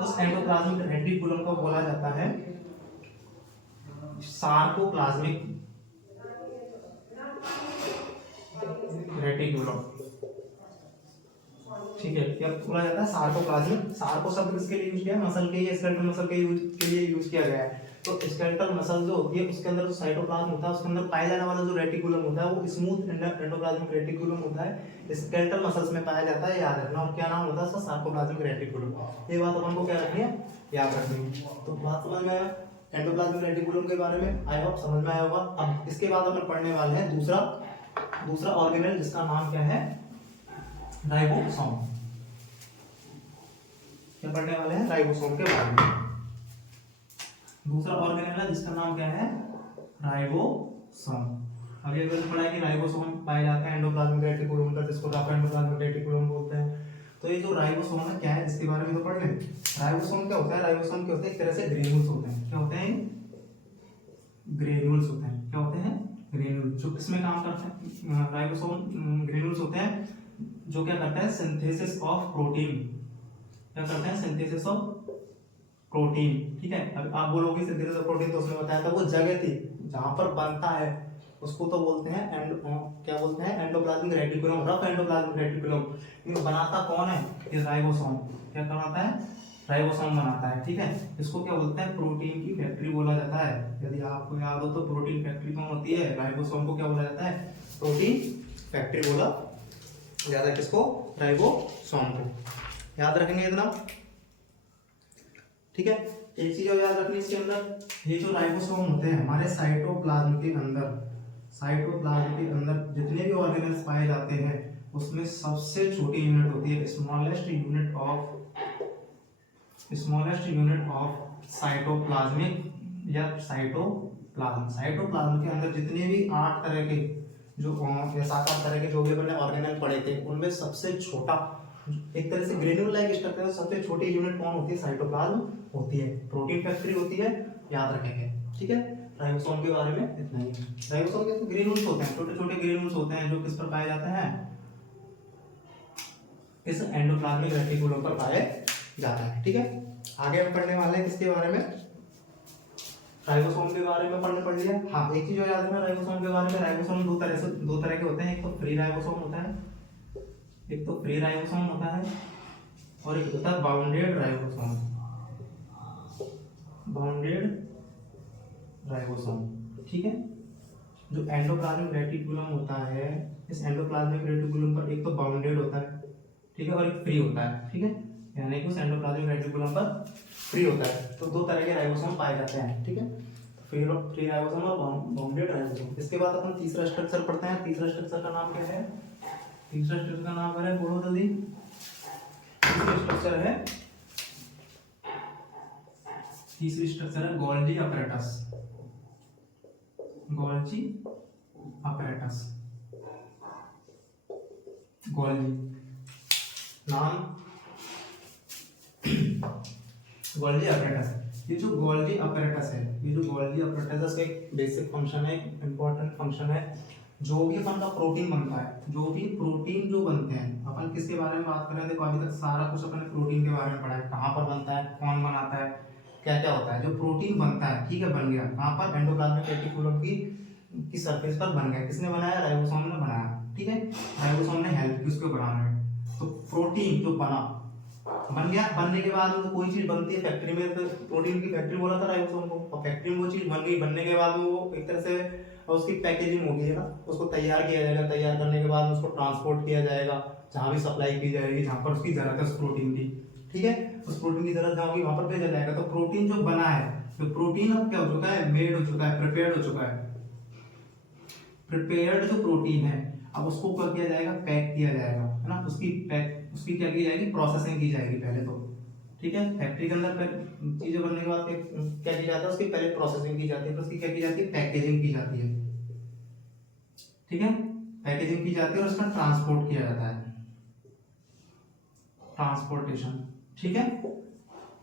उस एंडोप्लाज्मिक रेटिकुलम को बोला जाता है सार्कोप्लाज्मिक रेटिकुलम। ठीक है, क्या बोला जाता है, सार्कोप्लाज्मिक। सार्को शब्द किसके लिए यूज किया है, मसल के, स्केलेटल मसल के लिए यूज किया गया है। तो स्केलेटल मसल जो होती है उसके अंदर जो साइटोप्लाज्म होता है उसके अंदर पाया जाने वाला जो रेटिकुलम होता है वो स्मूथ एंडोप्लाज्मिक रेटिकुलम होता है, स्केलेटल मसल्स में पाया जाता है, याद रखना। और क्या नाम होता है उसका, सार्कोप्लाज्मिक रेटिकुलम। ये बात अपन को क्या रखनी है, याद रखनी है। तो बात समझ में आया एंडोप्लाज्मिक रेटिकुलम के बारे में, आई होप समझ में आया होगा। अब इसके बाद अपन पढ़ने वाले हैं दूसरा ऑर्गेनेल जिसका नाम क्या है, राइबोसोम। क्या पढ़ने वाले हैं, राइबोसोम के बारे में। दूसरा ऑर्गेनेल है जिसका नाम क्या है, राइबोसोम। अभी अगर पढ़ा है कि राइबोसोम पाए जाते हैं एंडोप्लाज्मिक रेटिकुलम पर, जिसको रफ एंडोप्लाज्मिक रेटिकुलम बोलते हैं। तो ये जो राइबोसोम है क्या है, इसके बारे में तो पढ़ लें। राइबोसोम क्या होता है, राइबोसोम क्या होते हैं, एक तरह से ग्रेन्यूल्स होते हैं। क्या होते हैं, ग्रेन्यूल्स होते हैं। क्या होते हैं, ग्रेन्यूल्स, जो किसमें काम करते हैं, राइबोसोम ग्रेन्यूल्स होते हैं जो क्या करते हैं, सिंथेसिस ऑफ प्रोटीन। क्या करते हैं, सिंथेसिस ऑफ प्रोटीन। ठीक है, अब आप बोलोगे सिंथेसिस ऑफ प्रोटीन, तो उसने बताया था वो जगह थी जहां पर बनता है, उसको तो बोलते हैं क्या बोलते हैं, endoplasmic reticulum, rough endoplasmic reticulum. ये बनाता कौन है, ये राइबोसोम। क्या बनाता है, राइबोसोम बनाता है। ठीक है, इसको क्या बोलते हैं, प्रोटीन की फैक्ट्री बोला जाता है। यदि आपको याद हो तो प्रोटीन फैक्ट्री कौन होती है, राइबोसोम को क्या बोला जाता है, प्रोटीन फैक्ट्री बोला जाता है। किसको, राइबोसोम को। याद रखेंगे इतना, ठीक है। एक चीज और याद रखनी इसके अंदर, ये जो राइबोसोम होते हैं हमारे साइटोप्लाज्म के अंदर, साइटोप्लाज्म के अंदर जितने भी ऑर्गेनेल्स पाए जाते हैं उसमें सबसे छोटी यूनिट होती है, स्मॉलेस्ट यूनिट ऑफ साइटोप्लाज्मिक या साइटोप्लाज्म। साइटोप्लाज्म के अंदर जितने भी 8 तरह के जो या 7-8 तरह के जो भी अपने ऑर्गेनल पड़े थे, उनमें सबसे छोटा एक तरह से ग्रेन्यूल लाइक स्ट्रक्चर है, सबसे छोटी यूनिट कौन होती है, साइटोप्लाज्म होती है, प्रोटीन फैक्ट्री होती है। याद रखेंगे, ठीक है। राइबोसोम के बारे में इतना ही। राइबोसोम के ग्रेन्यूल्स होते हैं, छोटे छोटे ग्रेन्यूल्स होते हैं जो किस पर पाए जाते हैं, इस एंडोप्लाज्मिक रेटिकुलम पर पाए जाता है। ठीक है, आगे हम पढ़ने वाले हैं किसके बारे में, राइबोसोम के बारे में पढ़ लिया। हाँ, एक चीज और याद रखना राइबोसोम के बारे में, राइबोसोम दो तरह के होते हैं। एक तो फ्री राइबोसोम होता है, एक तो फ्री राइबोसोम होता है, और एक होता है बाउंडेड राइबोसोम। बाउंडेड राइबोसोम, ठीक है। जो एंडोप्लाज्मिक रेटिकुलम होता है, इस एंडोप्लाज्मिक रेटिकुलम पर एक तो बाउंडेड होता है, ठीक है, और एक फ्री होता है। ठीक है, यानी कि उस एंडोप्लाज्मिक रेटिकुलम पर फ्री होता है। तो दो तरह के राइबोसोम पाए जाते हैं, ठीक है, फ्री राइबोसोम और बाउंडेड राइबोसोम। इसके बाद अपन तीसरा स्ट्रक्चर पढ़ते हैं। तीसरा स्ट्रक्चर का नाम क्या है, तीसरा स्ट्रक्चर का नाम है, बोलो जल्दी। तीसरी स्ट्रक्चर है Golgi apparatus. Golgi apparatus, Golgi नाम, गोल्जी अपैरेटस। ये जो गोल्जी अपैरेटस है, ये जो गोल्जी अपैरेटस का एक बेसिक फंक्शन है, इंपॉर्टेंट फंक्शन है। जो भी अपन का प्रोटीन बनता है, जो भी प्रोटीन जो बनते हैं, अपन किसके बारे में बात कर रहे हैं, देखो अभी तक सारा कुछ अपन प्रोटीन के बारे में पढ़ा है, कहाँ पर बनता है, कौन बनाता है, क्या क्या होता है। जो प्रोटीन बनता है, ठीक है, बन गया कहाँ पर, एंडोप्लाज्मिक रेटिकुलम की सरफेस पर बन गया। किसने बनाया, राइबोसोम ने बनाया, ठीक है। राइबोसोम ने हेल्प की उसको बनाने में। तो प्रोटीन जो बन गया, बनने के बाद तो कोई चीज बनती है फैक्ट्री में, तो प्रोटीन की फैक्ट्री बोला था राइबोसोम को, और फैक्ट्री में वो चीज बन गई, बनने के बाद वो एक तरह से उसकी पैकेजिंग होगी है ना, उसको तैयार किया जाएगा, तैयार करने के बाद उसको ट्रांसपोर्ट किया जाएगा जहाँ भी सप्लाई की जाएगी, जहाँ पर उसकी जरूरत है उस प्रोटीन की, ठीक है, उस प्रोटीन की जरूरत जहाँ होगी वहां पर भेजा जाएगा। तो प्रोटीन जो बना है, तो प्रोटीन अब क्या हो चुका है, मेड हो चुका है, प्रिपेयर्ड हो चुका है। प्रिपेयर्ड जो प्रोटीन है, अब उसको क्या किया जाएगा, पैक किया जाएगा, है ना, उसकी क्या की जाएगी, प्रोसेसिंग की जाएगी पहले तो, ठीक है। फैक्ट्री के अंदर चीजें बनने के बाद क्या किया जाता है, उसकी पहले प्रोसेसिंग की जाती है, फिर उसकी क्या की जाती है, पैकेजिंग की जाती है, ठीक है, पैकेजिंग की जाती है और उसका ट्रांसपोर्ट किया जाता है, ट्रांसपोर्टेशन, ठीक है।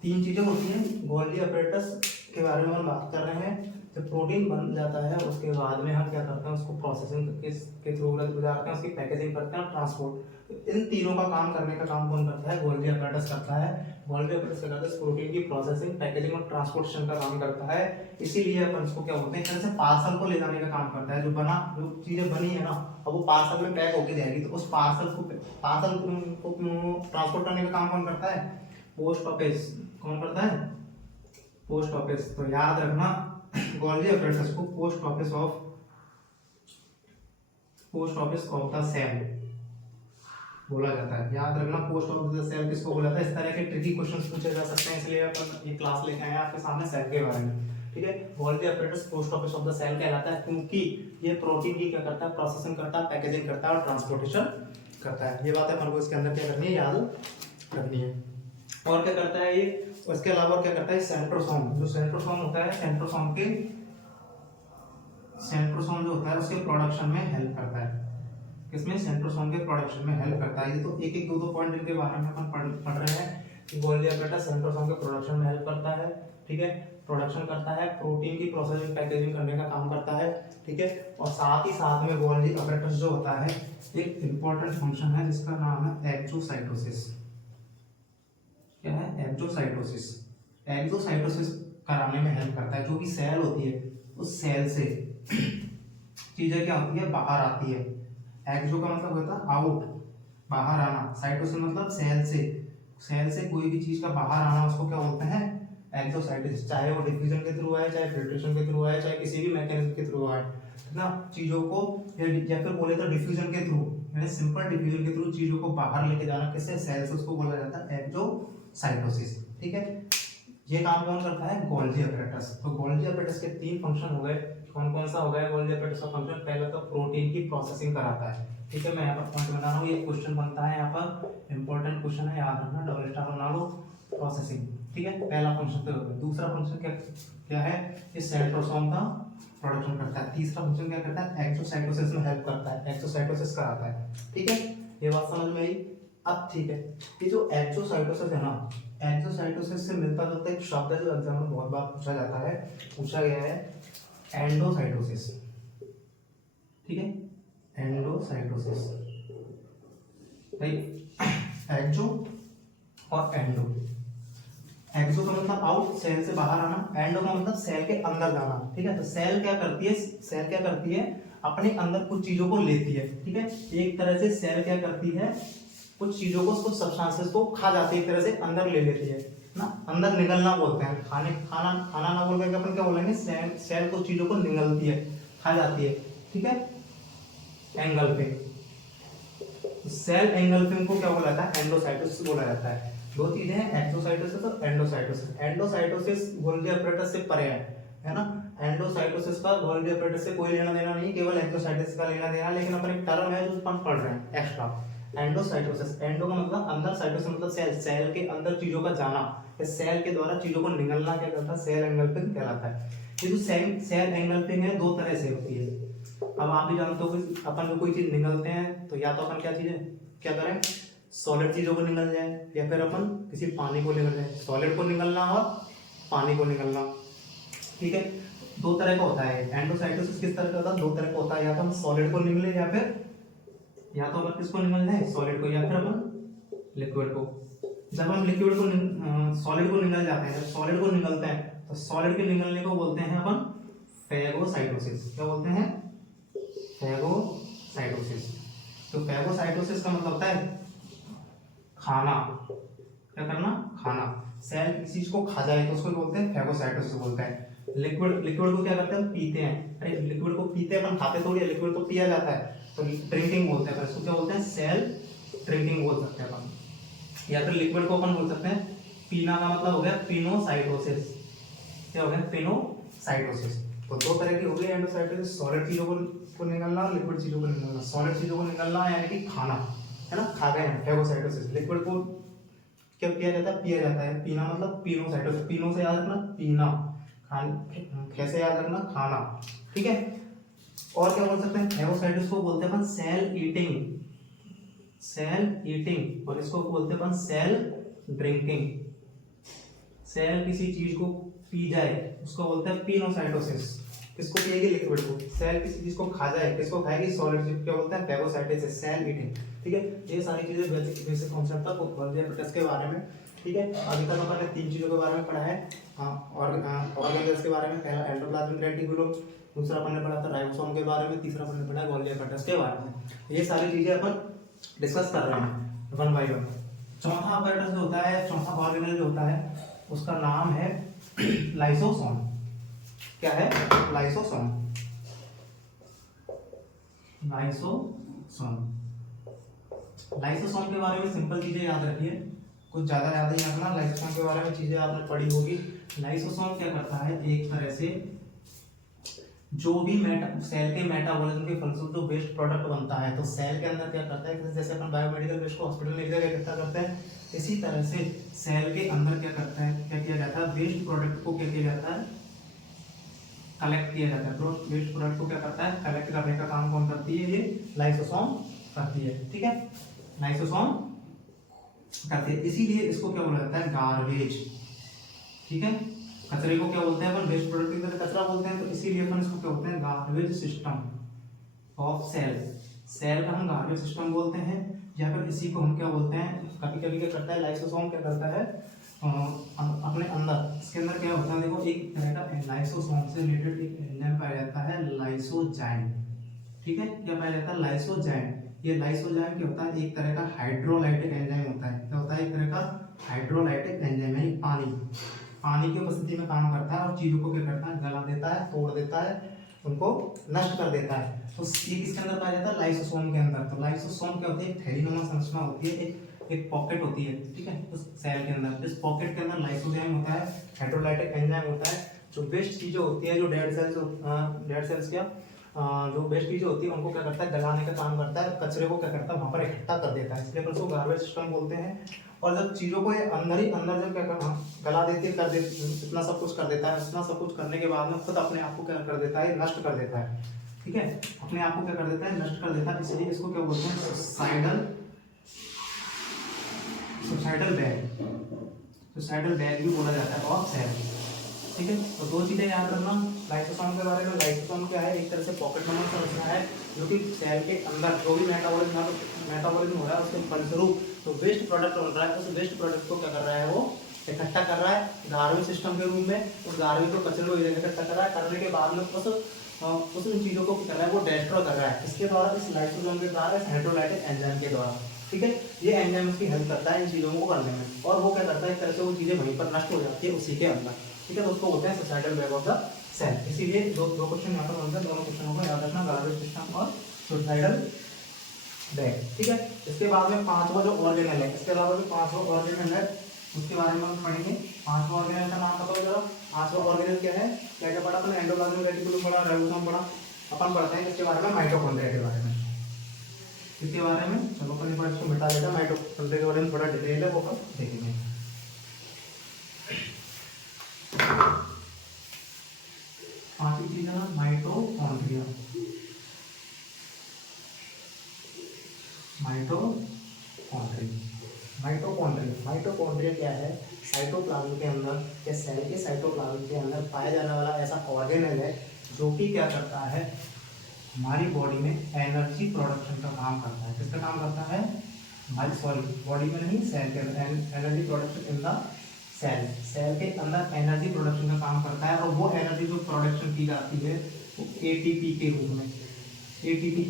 3 चीजें होती हैं। गोल्जी अपैरेटस के बारे में हम बात कर रहे हैं। जब प्रोटीन बन जाता है उसके बाद में हम क्या करते हैं, उसको प्रोसेसिंग के थ्रू गुजारते हैं, उसकी पैकेजिंग करते हैं, ट्रांसपोर्ट। तो इन तीनों का काम करने का काम कौन करता है, गोल्जी अपैरेटस करता है। गोल्जी अपैरेटस क्या करता है, प्रोटीन की प्रोसेसिंग, पैकेजिंग और ट्रांसपोर्टेशन का काम करता है। इसीलिए अपन इसको क्या बोलते हैं, एक तरह से पार्सल को ले जाने का काम करता है। जो चीजें बनी है ना, अब वो पार्सल में पैक होके जाएगी, तो उस पार्सल को ट्रांसपोर्ट करने का काम कौन करता है, पोस्ट ऑफिस। कौन करता है, पोस्ट ऑफिस। तो याद रखना गोल्जी अपैरेटस को post office of the cell बोला जाता है। याद रखना पोस्ट ऑफ द सेल किसको बोला जाता है। इस तरह के ट्रिकी क्वेश्चंस पूछे जा सकते हैं, इसलिए अपन ये क्लास लेके आए हैं आपके सामने सेल के बारे में, ठीक है। Golgi apparatus post office of the cell कहलाता है, क्योंकि ये प्रोटीन की क्या करता है, प्रोसेसिंग करता है, पैकेजिंग करता है और ट्रांसपोर्टेशन करता है। ये बात अपन को इसके अंदर क्या करनी है, याद रखनी है। और क्या करता है ये, उसके अलावा क्या करता है, सेंट्रोसोम। जो सेंट्रोसोम होता है, सेंट्रोसोम के सेंट्रोसोम जो होता है उसके प्रोडक्शन में हेल्प करता है। किसमें? सेंट्रोसोम के प्रोडक्शन में हेल्प करता है। ये तो एक एक दो पॉइंट जिनके बारे में अपन पढ़ रहे हैं कि गोल्गी apparatus सेंट्रोसोम के प्रोडक्शन में हेल्प करता है, ठीक है, प्रोडक्शन करता है, प्रोटीन की प्रोसेसिंग पैकेजिंग करने का काम करता है, ठीक है, और साथ ही साथ में गोल्गी apparatus जो होता है एक इंपॉर्टेंट फंक्शन है जिसका नाम है एक्सोसाइटोसिस। क्या है? एक्सोसाइटोसिस। एक्सोसाइटोसिस कराने में हेल्प करता है। जो भी सेल होती है उस सेल से चीजें क्या होती है? बाहर आती है। एक्सो का मतलब होता है आउट, बाहर आना। साइटोसिस मतलब सेल से, सेल से कोई भी चीज का बाहर आना उसको क्या बोलते हैं? एक्सोसाइटोसिस। चाहे वो डिफ्यूजन के थ्रू आए, चाहे फिल्ट्रेशन के थ्रू आए, चाहे किसी भी मैकेनिज्म के थ्रू आए, है ना, चीजों को, या फिर बोले तो डिफ्यूजन के थ्रू, यानी सिंपल डिफ्यूजन के थ्रू चीजों को बाहर लेके जाना किससे? सेल से, उसको बोला जाता है एक्सोसाइटोसिस, ठीक है। ये काम कौन करता है? Golgi apparatus। तो गोल्गी apparatus के 3 फंक्शन हो गए। कौन कौन सा हो गया गोल्गी apparatus का फंक्शन? पहला तो प्रोटीन की प्रोसेसिंग कराता है, ठीक है। मैं यहाँ पर पॉइंट बना रहा हूँ, ये क्वेश्चन बनता है यहाँ पर, इंपॉर्टेंट क्वेश्चन है, याद रखना, डबल स्टार बना लो, प्रोसेसिंग, ठीक है। पहला फंक्शन तो हो गया। दूसरा फंक्शन क्या क्या है? ये सेंट्रोसोम का प्रोडक्शन करता है। तीसरा फंक्शन क्या करता है? एक्सोसाइटोसिस में हेल्प करता है, एक्सोसाइटोसिस कराता है, ठीक है। ये बात समझ में आई? अब ठीक है, ये जो एक्सोसाइटोसिस है ना, एक्सोसाइटोसिस से मिलता जुलता एक शब्द है जो एग्जाम में बहुत बार पूछा जाता है, पूछा गया है, एंडोसाइटोसिस, ठीक है, एंडोसाइटोसिस। भाई एक्सो और एंडो, एक्सो का मतलब आउट, सेल से बाहर आना, एंडो का मतलब सेल के अंदर जाना, ठीक है। तो सेल क्या करती है? सेल क्या करती है? अपने अंदर कुछ चीजों को लेती है, ठीक है। एक तरह से सेल क्या करती है? कुछ चीजों को, कुछ सब्सटेंसेस को खा जाती है, एक तरह से अंदर ले लेती है ना, अंदर निगलना बोलते हैं। खाना खाना ना बोल के अपन क्या बोलेंगे? सेल कुछ चीजों को निगलती है, खा जाती है, ठीक है, एंगल्फिंग। सेल एंगल्फिंग को क्या बोला जाता है? एंडोसाइटोसिस बोला जाता है। दो चीजें हैं, एक्सोसाइटोसिस और एंडोसाइटोसिस। एंडोसाइटोसिस गोल्गी apparatus से परे है ना। एंडोसाइटोसिस का गोल्गी apparatus से कोई लेना देना नहीं, केवल एक्सोसाइटोसिस का लेना देना। लेकिन अपन एक टर्म है जो अपन पढ़ रहे हैं एक्स्ट्रा, एंडोसाइटोसिस। एंडो का मतलब अंदर, साइटोसिस मतलब सेल, सेल के अंदर चीजों का जाना, सेल के द्वारा चीजों को निगलना क्या करता है? सेल एंगल्फिंग कहलाता है। ये जो सेल एंगल्फिंग है दो तरह से होती है। अब आप भी जानते हो कि अपन को कोई चीज निगलते हैं तो या तो अपन क्या करें? सॉलिड चीजों को निगल जाए, या फिर अपन किसी पानी को निगल जाए। सॉलिड को निगलना और पानी को निगलना, ठीक है। दो तरह का होता है एंडोसाइटोसिस। किस तरह का होता है? दो तरह का होता है, या तो हम सॉलिड को निगले, या तो अपन किसको निगल जाए? सॉलिड को, या फिर अपन लिक्विड को। जब हम लिक्विड को सॉलिड को निगल जाते हैं, जब सॉलिड को निगलते हैं तो सॉलिड के निगलने को बोलते हैं अपन फैगोसाइटोसिस। क्या बोलते हैं? फैगोसाइटोसिस। तो फैगोसाइटोसिस का मतलब होता है खाना। क्या करना? खाना। सेल किसी चीज को खा जाए तो उसको बोलते हैं फैगोसाइटोसिस बोलते हैं। लिक्विड को क्या करते हैं? पीते हैं। अरे लिक्विड को पीते हैं, अपन खाते थोड़ी है, लिक्विड को पिया जाता है, तो ड्रिंकिंग बोलते हैं। इसको क्या बोलते हैं? सेल ड्रिंकिंग बोल सकते हैं अपन। या फिर लिक्विड को अपन बोल सकते हैं, पीना का मतलब हो गया पिनोसाइटोसिस। क्या हो गया? पिनोसाइटोसिस। तो दो तरह की हो गई एंडोसाइटोसिस, सॉलिड चीजों को निगलना और लिक्विड चीजों को निगलना। सॉलिड चीजों को निगलना यानी कि खाना, है ना, खा गए हैं, फैगोसाइटोसिस। लिक्विड को क्या किया जाता है? पिया जाता है। पीना मतलब पिनोसाइटोसिस। पिनो से याद रखना पीना, कैसे याद रखना? खाना, ठीक है। और क्या बोल सकते हैं? फैगोसाइटोसिस को बोलते हैं अपन सेल ईटिंग, और इसको बोलते हैं अपन सेल ड्रिंकिंग। सेल किसी चीज को पी जाए उसको बोलते हैं पिनोसाइटोसिस। किसको पिएगी? लिक्विड को। सेल किसी चीज को खा जाए, किसको खाएगी? सॉलिड चीज। क्या बोलते हैं? फैगोसाइटोसिस, सेल ईटिंग, ठीक है। ये सारी चीजें बेसिक कॉन्सेप्ट था गोल्गी apparatus के बारे में, ठीक है। अभी तक अपन ने 3 चीजों के बारे में पढ़ा है, ऑर्गेनेल्स के बारे में। पहला एंडोप्लाज्मिक रेटिकुलम, दूसरा अपन ने पढ़ा था राइबोसोम के बारे में, तीसरा अपन ने पढ़ा गोल्गी apparatus के बारे में। ये सारी चीजें अपन डिस्कस कर रहे हैं वन बाय वन। चौथा apparatus जो होता है, चौथा ऑर्गेनेल जो होता है, उसका नाम है लाइसोसोम। क्या है? लाइसोसोम। लाइसोसोम के बारे में सिंपल चीजें याद रखिए, कुछ ज्यादा याद नहीं रखना। लाइसोसोम के बारे में चीजें आपने पढ़ी होगी। लाइसोसोम क्या करता है? एक तरह से जो भी सेल के मेटाबॉलिज्म के फलस्वरूप जो वेस्ट प्रोडक्ट बनता है, तो सेल के अंदर क्या करता है? जैसे अपन बायोमेडिकल वेस्ट को हॉस्पिटल में एक जगह इकट्ठा करते हैं, इसी तरह से सेल के अंदर क्या करता है? क्या किया जाता है? वेस्ट प्रोडक्ट को क्या किया जाता है? कलेक्ट किया जाता है। तो वेस्ट प्रोडक्ट को क्या करता है, कलेक्ट करने का काम कौन करती है, ये लाइसोसोम करती है। ठीक है, लाइसोसोम करती है, इसीलिए इसको क्या बोला जाता है, गार्बेज। ठीक है, कचरे को क्या बोलते हैं अपन, वेस्ट प्रोडक्ट की तरह कचरा बोलते हैं, तो इसीलिए अपन इसको क्या बोलते हैं, garbage system of cell. Cell का हम गार्बेज सिस्टम बोलते हैं, या फिर इसी को हम क्या बोलते हैं, कभी कभी क्या करता है लाइसोसोम, क्या करता है अपने अंदर, इसके अंदर क्या होता है, देखो एक तरह का लाइसोसोम से रिलेटेड एक एंजाइम पाया जाता है, लाइसोजाइम। ठीक है, क्या पाया जाता है, लाइसोजाइम। ये लाइसोजाइम क्या होता है, एक तरह का हाइड्रोलाइटिक एंजाइम होता है। क्या होता है, एक तरह का हाइड्रोलाइटिक एंजाइम, यानी पानी की उपस्थिति में काम करता है और चीजों को क्या करता है, गला देता है, तोड़ देता है, उनको नष्ट कर देता है। तो ये किसके अंदर पाया जाता है, लाइसोसोम के अंदर। तो लाइसोसोम क्या होती है, एक थैलीनुमा संरचना होती है, एक पॉकेट होती है। ठीक है, उस सेल के अंदर, इस पॉकेट के अंदर लाइसोजाइम होता है, हाइड्रोलाइटिक एंजाइम होता है। जो वेस्ट चीजें होती है, जो डेड सेल्स क्या जो वेस्ट चीजें होती है, उनको क्या करता है, गलाने का काम करता है, कचरे को क्या करता है, वहां पर इकट्ठा कर देता है, इसलिए उसको गार्बेज सिस्टम बोलते हैं। और जब चीजों को ये अंदर ही अंदर जब क्या करना, गला देती है, कर देती, इतना सब कुछ कर देता है, इतना सब कुछ करने के बाद में खुद अपने आप को क्या कर देता है, नष्ट कर देता है। ठीक है, अपने आप को क्या कर देता है, नष्ट कर देता है, इसलिए इसको क्या बोलते हैं, सुसाइडल बैग भी बोला जाता है ऑफ सेल। ठीक है, तो दो चीजें याद रखना लाइसोसोम के बारे में। लाइसोसोम क्या है, एक तरह से पॉकेट नंबर संरचना है, जो कि सेल के अंदर जो भी मेटाबॉलिज्म हो रहा है उसके फलस्वरूप तो वेस्ट प्रोडक्ट बन रहा है, उस वेस्ट प्रोडक्ट को क्या कर रहा है, वो इकट्ठा कर रहा है गार्बेज सिस्टम के रूप में। उस गार्बेज को, कचरे को इकट्ठा कर रहा है, करने के बाद में उस उन चीजों को क्या कर रहा है, वो डिस्ट्रॉय कर रहा है, इसके द्वारा, इस लाइसोसोम के द्वारा, इस हाइड्रोलाइटिक एंजाइम के द्वारा। ठीक है, ये एंजाइम उसकी हेल्प करता है इन चीजों को करने में, और वो क्या करता है, एक तरह से वो चीजें वहीं पर नष्ट हो जाती है उसी के अंदर। ठीक है, तो उसको बोलते हैं suicidal bag of the cell. इसीलिए दो क्वेश्चन यहाँ पर बनते हैं, दोनों क्वेश्चनों को याद रखना, गार्बेज सिस्टम और सुसाइडल बैग। ठीक है, इसके बाद में पांचवा जो ऑर्गेनल है, इसके अलावा जो पांचवा ऑर्गेनल है उसके बारे में हम पढ़ेंगे। पांचवा ऑर्गेनल का नाम बताओ जरा। पांचवा ऑर्गेनल क्या है, क्या क्या पढ़ा अपने, एंडोप्लाज्मिक रेटिकुलम पढ़ा, राइबोसोम पढ़ा, अपन पढ़ते हैं इसके बारे में माइटोकॉन्ड्रिया के बारे में। इसके बारे में चलो अपन एक बार इसको मिटा देते हैं, माइटोकॉन्ड्रिया के बारे में थोड़ा डिटेल है, वो अपन देखेंगे। पांचवी चीज है माइटोकॉन्ड्रिया। माइटोकॉन्ड्रिया क्या है, साइटोप्लाज्म के अंदर या सेल के साइटोप्लाज्म के अंदर पाया जाने वाला ऐसा ऑर्गेनल है जो कि क्या करता है, हमारी बॉडी में एनर्जी प्रोडक्शन का काम करता है। किसका काम करता है, बॉडी में नहीं, सेल के अंदर energy production in the cell के अंदर एनर्जी प्रोडक्शन का काम करता है। और वो एनर्जी जो प्रोडक्शन की जाती है वो एटीपी के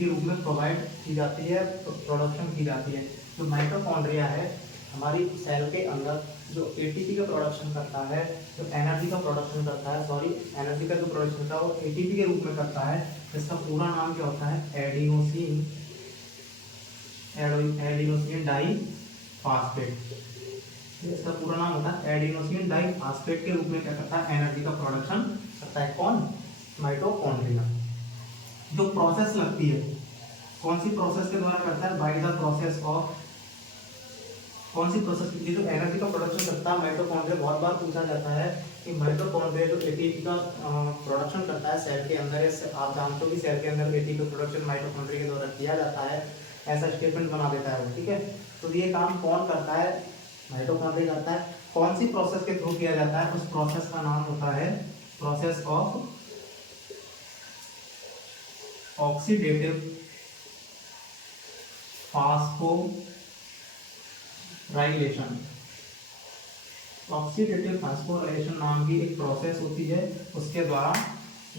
रूप में प्रोवाइड की जाती है, प्रोडक्शन की जाती है। जो माइटोकॉन्ड्रिया है हमारी सेल के अंदर जो एटीपी का प्रोडक्शन करता है, जो एनर्जी का प्रोडक्शन करता है, एनर्जी का जो प्रोडक्शन करता है वो एटीपी के रूप में करता है। इसका पूरा नाम क्या होता है, एडिनोसिन डाइफॉस्फेट। इसका पूरा नाम होता है एडिनोसिन डाइफॉस्फेट के रूप में क्या करता है, एनर्जी का प्रोडक्शन करता है। कौन, माइटोकॉन्ड्रिया। जो प्रोसेस लगती है, कौन सी प्रोसेस के द्वारा करता है, बाय द प्रोसेस ऑफ, कौन सी प्रोसेस की जो एनर्जी का प्रोडक्शन करता है माइटोकॉन्ड्रिया। बहुत बार पूछा जाता है कि माइटोकॉन्ड्रिया जो एटीपी का प्रोडक्शन करता है सेल के अंदर, आप जानते हो कि सेल के अंदर एटीपी प्रोडक्शन माइटोकॉन्ड्रिया के द्वारा किया जाता है, ऐसा स्टेटमेंट बना देता है वो। ठीक है, तो ये काम कौन करता है, माइटोकॉन्ड्रिया करता है। कौन सी प्रोसेस के थ्रू किया जाता है, उस प्रोसेस का नाम होता है process of oxidative phosphorylation. Oxidative phosphorylation नाम की एक प्रोसेस होती है, उसके द्वारा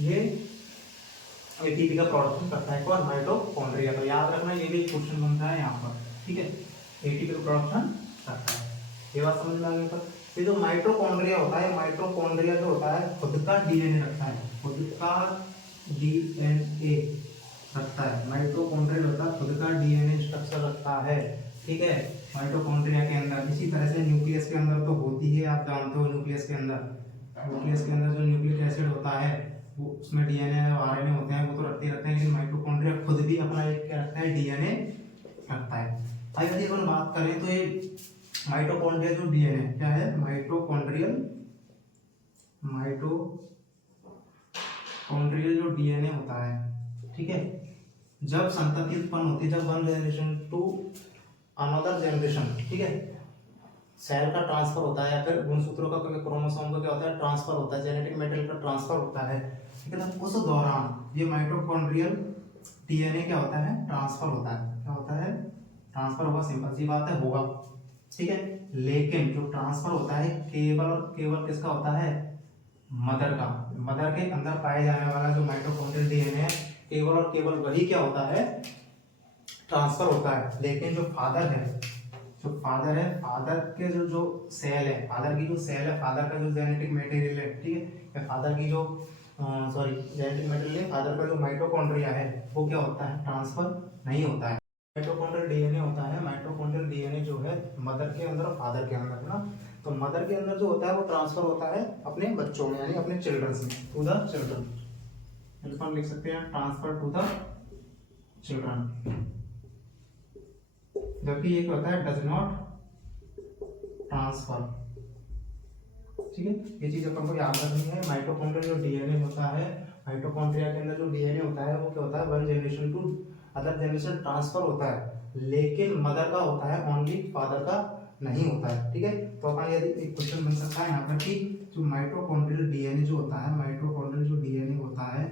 ये एटीपी का प्रोडक्शन करता है। कौन, माइटोकॉन्ड्रिया। तो याद रखना, ये भी क्वेश्चन बनता है यहाँ पर। ठीक है, एटीपी का प्रोडक्शन करता है, ये बात समझ में आ गई। पर ये जो माइटोकॉन्ड्रिया होता है, माइटोकॉन्ड्रिया जो होता है खुद का डीएनए रखता है, खुद का डीएनए रखता है। माइटोकॉन्ड्रिया होता है खुद का डीएनए स्ट्रक्चर रखता है। ठीक है, माइटोकॉन्ड्रिया के अंदर। इसी तरह से न्यूक्लियस के अंदर तो होती है, आप जानते हो न्यूक्लियस के अंदर जो न्यूक्लिक एसिड होता है वो, उसमें डीएनए और आरएनए होते हैं, वो तो रखते हैं, लेकिन माइटोकॉन्ड्रिया खुद भी अपना एक क्या रखता है, डीएनए रखता है। भाई यदि अपन बात करें तो ये माइटोकॉन्ड्रिया जो डीएनए क्या है, माइटोकॉन्ड्रियल जो डीएनए होता है, ठीक है, जब संतति उत्पन्न होती है, जब one generation to another generation, ठीक है, सेल का ट्रांसफर होता है या फिर गुणसूत्रों का, क्रोमोसोम का क्या होता है, ट्रांसफर होता है, जेनेटिक मटेरियल का ट्रांसफर होता है, ठीक है, तो उस दौरान ये माइटोकॉन्ड्रियल डीएनए क्या होता है, ट्रांसफर होता है, क्या होता है, ट्रांसफर होगा, सिंपल सी बात है, होगा, ठीक है। लेकिन जो ट्रांसफर होता है केवल और केवल किसका होता है, मदर का। मदर के अंदर पाए जाने वाला जो माइटोकॉन्ड्रियल डीएनए है, केवल और केवल वही क्या होता है, ट्रांसफर होता है। लेकिन जो फादर है, जो फादर है, फादर के जो सेल है, फादर की जो सेल है, फादर का जो जेनेटिक मटेरियल है, ठीक है, या फादर की जो जेनेटिक मटेरियल है, फादर का जो माइटोकॉन्ड्रिया है, वो क्या होता है, ट्रांसफर नहीं होता है। माइटोकॉन्ड्रियल डीएनए होता है, माइटोकॉन्ड्रियल डीएनए जो है मदर के अंदर और फादर के अंदर, है ना, तो मदर के अंदर जो होता है वो ट्रांसफर होता है अपने बच्चों में, यानी अपने चिल्ड्रंस में, टू द चिल्ड्रन। इसको हम लिख सकते हैं ट्रांसफर टू द चिल्ड्रन, जबकि ये क्या होता है, डज नॉट ट्रांसफर, ठीक है। ये चीज अपन को याद रखनी है। माइटोकॉन्ड्रियल जो डीएनए होता है, माइटोकॉन्ड्रिया के अंदर जो डीएनए होता है वो क्या होता है, one generation to other generation transfer होता है, लेकिन मदर का होता है ओनली, फादर का नहीं होता है, ठीक है। तो अपन यदि एक क्वेश्चन बन सकता है यहाँ पर कि जो माइटोकॉन्ड्रियल डीएनए जो होता है, माइटोकॉन्ड्रियल जो डीएनए होता है,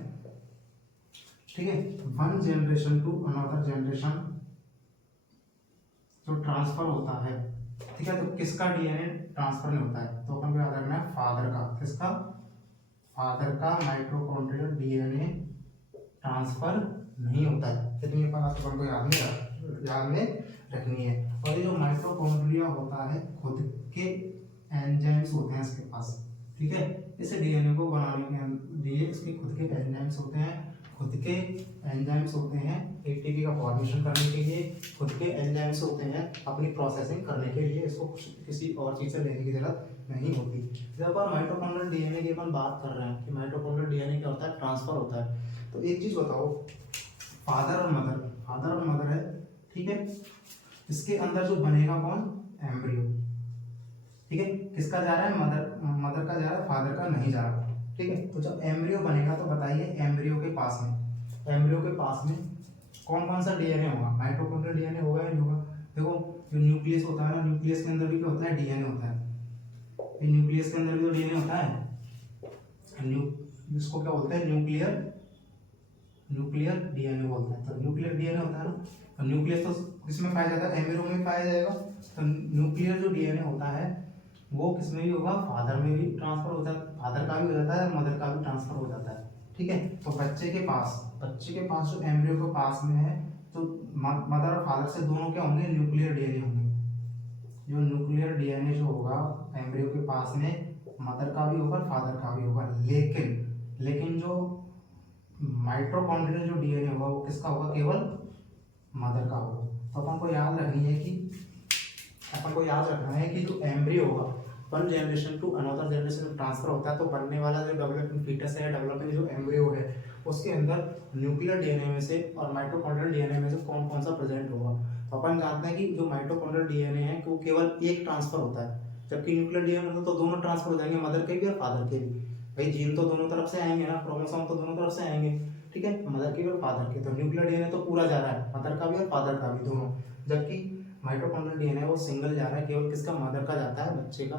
ठीक है, one generation to another generation जो ट्रांसफर होता है, ठीक है, तो किसका डीएनए ट्रांसफर नहीं होता है, तो अपन को याद रखना है फादर का, किसका, फादर का माइटोकॉन्ड्रियल डीएनए ट्रांसफर नहीं होता है। इतनी बात अपन को याद में रखनी है। और ये जो माइटोकॉन्ड्रिया होता है, खुद के एंजाइम्स होते हैं इसके पास, ठीक है, इस डीएनए को बनाने के लिए इसके खुद के एंजाइम्स होते हैं, खुद के एंजाइम्स होते हैं एटीपी का फॉर्मेशन करने के लिए, खुद के एंजाइम्स होते हैं अपनी प्रोसेसिंग करने के लिए, इसको किसी और चीज से लेने की जरूरत नहीं होती। जब आप माइटोकॉन्ड्रियल डीएनए की अपन बात कर रहे हैं कि माइटोकॉन्ड्रियल डीएनए क्या होता है, ट्रांसफर होता है, तो एक चीज बताओ, फादर और मदर है, ठीक है, इसके अंदर जो बनेगा कौन, एम्ब्रियो, ठीक है, किसका जा रहा है, मदर का जा रहा है, फादर का नहीं जा रहा, ठीक है। तो जब एम्ब्रियो बनेगा तो बताइए एम्ब्रियो के पास में कौन कौन सा डीएनए होगा, माइटोकॉन्ड्रियल डीएनए होगा या नहीं होगा। देखो जो न्यूक्लियस होता है ना, न्यूक्लियस के अंदर भी क्या होता है, डीएनए होता है, ये न्यूक्लियस के अंदर भी तो डीएनए होता है, इसको क्या बोलते हैं, न्यूक्लियर डीएनए बोलते हैं। तो न्यूक्लियर डीएनए होता है ना, तो न्यूक्लियस तो किसमें पाया जाता है, एम्ब्रियो में पाया जाएगा। तो न्यूक्लियर जो डीएनए होता है वो किसमें भी होगा, फादर में भी ट्रांसफर होता है, फादर का भी हो जाता है, मदर का भी ट्रांसफर हो जाता है, ठीक है। तो बच्चे के पास जो एम्ब्रियो के पास में है, तो मदर और फादर से दोनों क्या होंगे, न्यूक्लियर डीएनए होंगे। जो न्यूक्लियर डीएनए जो होगा एम्ब्रियो के पास में, मदर का भी होगा, फादर का भी होगा, लेकिन जो माइटोकॉन्ड्रियल जो डीएनए होगा वो किसका होगा, केवल मदर का होगा। तो अपन को याद रखना है कि जो एम्ब्रियो होगा one generation to another generation transfer होता है, तो बनने वाला जो डेवलपिंग फीटस है, डेवलपिंग जो एम्ब्रियो है, उसके अंदर न्यूक्लियर डीएनए में से और माइटोकॉन्ड्रियल डीएनए में से कौन कौन सा प्रेजेंट होगा। तो अपन जानते हैं कि जो माइटोकॉन्ड्रियल डीएनए है वो केवल एक ट्रांसफर होता है, जबकि न्यूक्लियर डीएनए में तो दोनों ट्रांसफर हो जाएंगे, मदर के भी और फादर के भी। भाई जीन तो दोनों तरफ से आएंगे ना, क्रोमोसोम तो दोनों तरफ से आएंगे, ठीक है, मदर के भी और फादर के। तो न्यूक्लियर डीएनए तो पूरा जा रहा है, मदर का भी और फादर का भी दोनों, जबकि माइटोकॉन्ड्रियल डीएनए वो सिंगल जा रहा है, केवल किसका, मदर का जाता है, बच्चे का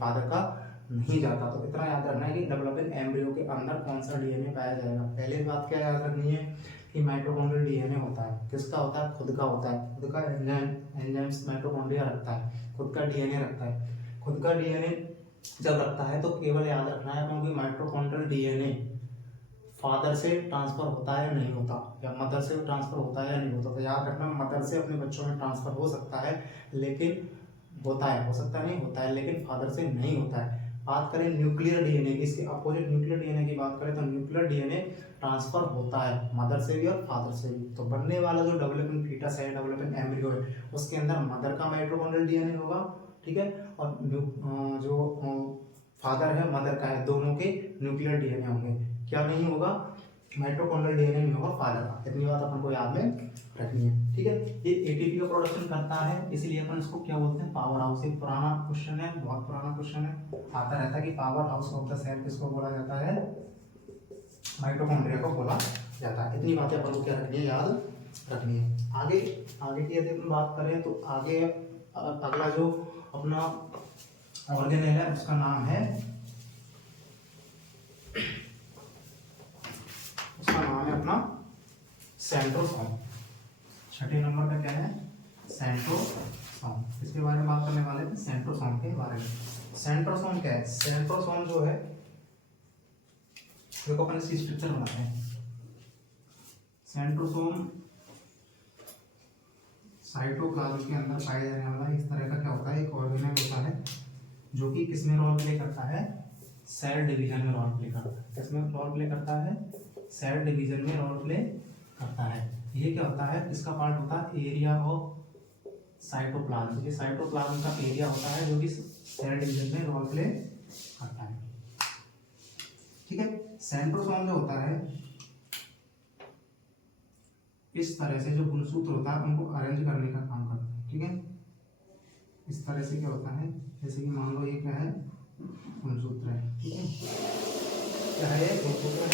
फादर का नहीं जाता। तो इतना याद रखना है कि डेवलपिंग एम्ब्रियो के अंदर कौन सा डीएनए पाया जाएगा। पहले बात क्या याद रखनी है कि माइटोकॉन्ड्रियल डीएनए होता है, किसका होता है, खुद का होता है, खुद का एंजाइम्स माइटोकॉन्ड्रिया रखता है, खुद का डीएनए रखता है। खुद का डीएनए जब रखता है तो केवल याद रखना है क्योंकि माइटोकॉन्ड्रियल डीएनए फादर से ट्रांसफर होता है या नहीं होता, या मदर से ट्रांसफर होता है या नहीं होता। तो याद रखना मदर से अपने बच्चों में ट्रांसफर हो सकता है, लेकिन होता है, हो सकता नहीं होता है, लेकिन फादर से नहीं होता है। बात करें न्यूक्लियर डीएनए की, इसके अपोजिट न्यूक्लियर डीएनए की बात करें तो न्यूक्लियर डीएनए ट्रांसफर होता है मदर से भी और फादर से भी। तो बनने वाला जो डेवलपिंग फीटस है, डेवलपिंग एम्ब्रियो है, उसके अंदर मदर का माइटोकॉन्ड्रियल डीएनए होगा, ठीक है, और जो फादर है मदर का है, दोनों के न्यूक्लियर डीएनए होंगे। क्या नहीं होगा, माइटोकॉन्ड्रियल डीएनए नहीं होगा फादर का। इतनी बात अपन को याद में रखनी है, ठीक है। ये एटीपी का प्रोडक्शन करता है, इसलिए अपन इसको क्या बोलते हैं, पावर हाउस। एक पुराना क्वेश्चन है, बहुत पुराना क्वेश्चन है, आता रहता है कि power house of the cell किसको बोला जाता है, माइटोकॉन्ड्रिया को बोला जाता है। इतनी बातें अपन को क्या रखनी है, याद रखनी है। आगे आगे की यदि अपन बात करें तो आगे अगला जो अपना ऑर्गेनेल है उसका नाम है अपना सेंट्रोसोम। छठे नंबर का क्या है, सेंट्रोसोम। इसके बारे में बात करने वाले हैं, सेंट्रोसोम के बारे में। सेंट्रोसोम क्या है, सेंट्रोसोम जो है देखो अपन इसकी स्ट्रक्चर बनाते हैं। सेंट्रोसोम साइटोप्लाज्म के अंदर पाया जाने वाला इस तरह का क्या होता है, एक ऑर्गेनेल होता है जो कि किसमें रोल प्ले करता है, सेल डिवीजन में रोल प्ले करता है। किसमें रोल प्ले करता है, सेल डिवीजन में रोल प्ले करता है। ये क्या होता है, इसका पार्ट होता है एरिया ऑफ साइटोप्लाज्म। ये साइटोप्लाज्म का एरिया होता है जो कि सेल डिवीजन में रोल प्ले करता है। ठीक है, सेंट्रोसोम जो होता है इस तरह से जो गुणसूत्र होता है उनको अरेंज करने का काम करता है। ठीक है, इस तरह से क्या होता है, जैसे कि मान लो ये क्या है, गुणसूत्र है। ठीक है, क्या है, गुणसूत्र है।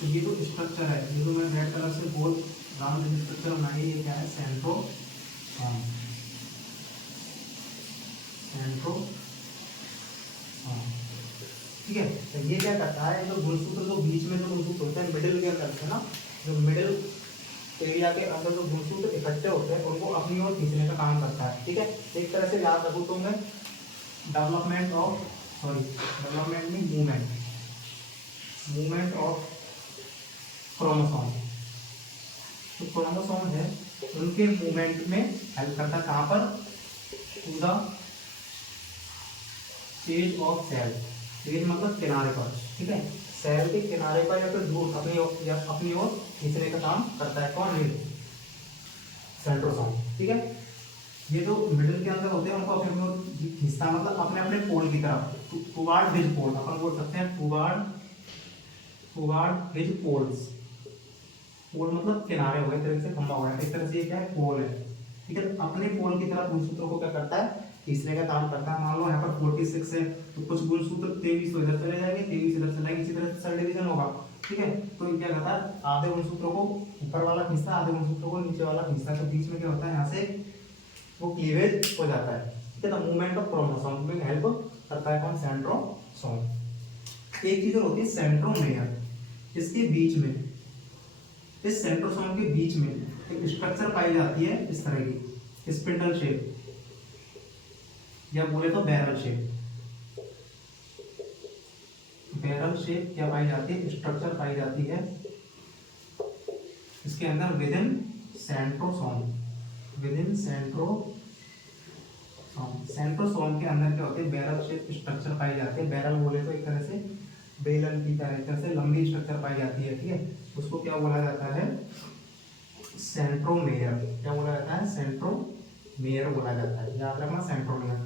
तो ये जो स्ट्रक्चर है, ये जो मैं रेड कलर से गोल राउंड स्ट्रक्चर बनाई, ये क्या है, सेंट्रोसोम। ठीक है, तो ये क्या करता है, जो गुणसूत्र जो बीच में जो गुणसूत्र होते हैं मिडिल के अंदर है ना, जो मिडिल एरिया के अंदर जो गुणसूत्र इकट्ठे होते हैं उनको अपनी ओर खींचने का काम करता है। ठीक है, एक तरह से याद रखो तो मैं डेवलपमेंट में मूवमेंट ऑफ क्रोमोसोम। तो क्रोमोसोम है उनके मूवमेंट में हेल्प करता है, कहाँ पर, to the edge of cell. Edge मतलब किनारे पर। ठीक है, सेल के किनारे पर या फिर दूर अपनी ओर खींचने का काम करता है। कौन है, सेंट्रोसोम। ठीक है, ये जो मिडिल के अंदर होते हैं उनको अपने ओर खींचता है, मतलब अपने अपने पोल की तरफ, टुवार्ड हिज पोल। अपन बोल सकते हैं टुवार्ड हिज पोल्स। पोल मतलब किनारे हो गए, तरह से खंभा हो गया, इस तरह से ये क्या है, पोल है। ठीक है, अपने पोल की तरफ गुणसूत्रों को क्या करता है, खींचने का काम करता है। मान लो यहाँ पर 46 है तो कुछ गुणसूत्र 23 तो इधर चले जाएंगे, 23 इधर चले जाएंगे, इसी तरह से सेल डिवीजन होगा। ठीक है, तो ये क्या करता है, आधे गुणसूत्रों को ऊपर वाला खींचता है, आधे गुणसूत्रों को नीचे वाला खींचता है। तो बीच में क्या होता है, यहाँ से वो क्लीवेज हो जाता है। ठीक है, तो मूवमेंट ऑफ क्रोमोसोम में हेल्प करता है कौन, सेंट्रोसोम। एक चीज और होती है सेंट्रोमेयर। इसके बीच में, इस सेंट्रोसोम के बीच में एक स्ट्रक्चर पाई जाती है इस तरह की, स्पिंडल शेप या बोले तो बैरल शेप। बैरल शेप क्या पाई जाती है, स्ट्रक्चर पाई जाती है इसके अंदर विदिन सेंट्रोसोम। सेंट्रोसोम के अंदर क्या होती है, बैरल शेप स्ट्रक्चर पाई जाती है। बैरल बोले तो एक तरह से बेलन की तरह से लंबी स्ट्रक्चर पाई जाती है। ठीक है, उसको क्या बोला जाता है, सेंट्रोमेयर। क्या बोला जाता है, सेंट्रोमेयर बोला जाता है। याद रखना, सेंट्रोमेयर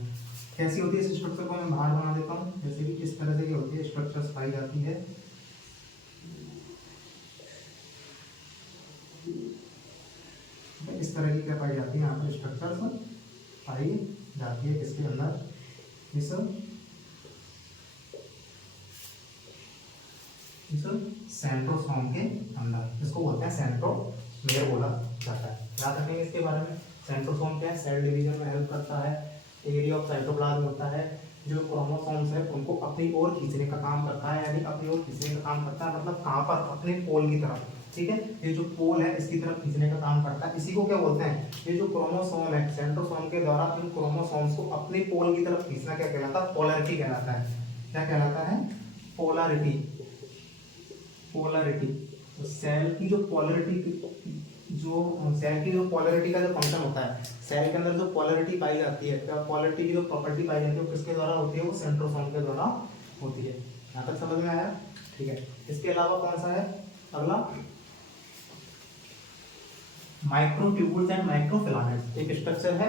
कैसी होती है। इस स्ट्रक्चर को मैं बाहर बना देता हूँ, जैसे कि किस तरह से क्या होती है, स्ट्रक्चर्स पाई जाती है। इस तरह की क्या पाई जाती है, यहाँ पर स्ट्रक्चर्स पाई जाती है किसके अंदर, इस सेंट्रोसोम के अंदर। इसको बोलते हैं सेंट्रोमेयर बोला जाता है। याद रखेंगे इसके बारे में। सेंट्रोसोम क्या है, सेल डिवीजन में हेल्प करता है। एरिया ऑफ साइटोप्लाज्म होता है, जो क्रोमोसोम्स है उनको अपनी ओर खींचने का काम करता है, यानी अपनी ओर खींचने का काम करता है मतलब कहाँ पर, अपने पोल की तरफ। ठीक है, ये जो पोल है इसकी तरफ खींचने का काम करता है। इसी को क्या बोलते हैं, ये जो क्रोमोसोम है, सेंट्रोसोम के द्वारा इन क्रोमोसोम्स को अपने पोल की तरफ खींचना क्या कहलाता है, पोलैरिटी कहलाता है। क्या कहलाता है, पोलैरिटी। तो सेल की जो पोलैरिटी का जो फंक्शन होता है, सेल के अंदर जो पोलैरिटी पाई जाती है, क्या पोलैरिटी की जो प्रॉपर्टी पाई जाती है वो किसके द्वारा होती है, वो सेंट्रोसोम के द्वारा होती है। यहाँ तक समझ में आया। ठीक है, इसके अलावा कौन सा है अगला, माइक्रोट्यूबुल्स एंड माइक्रोफिलामेंट्स। एक स्ट्रक्चर है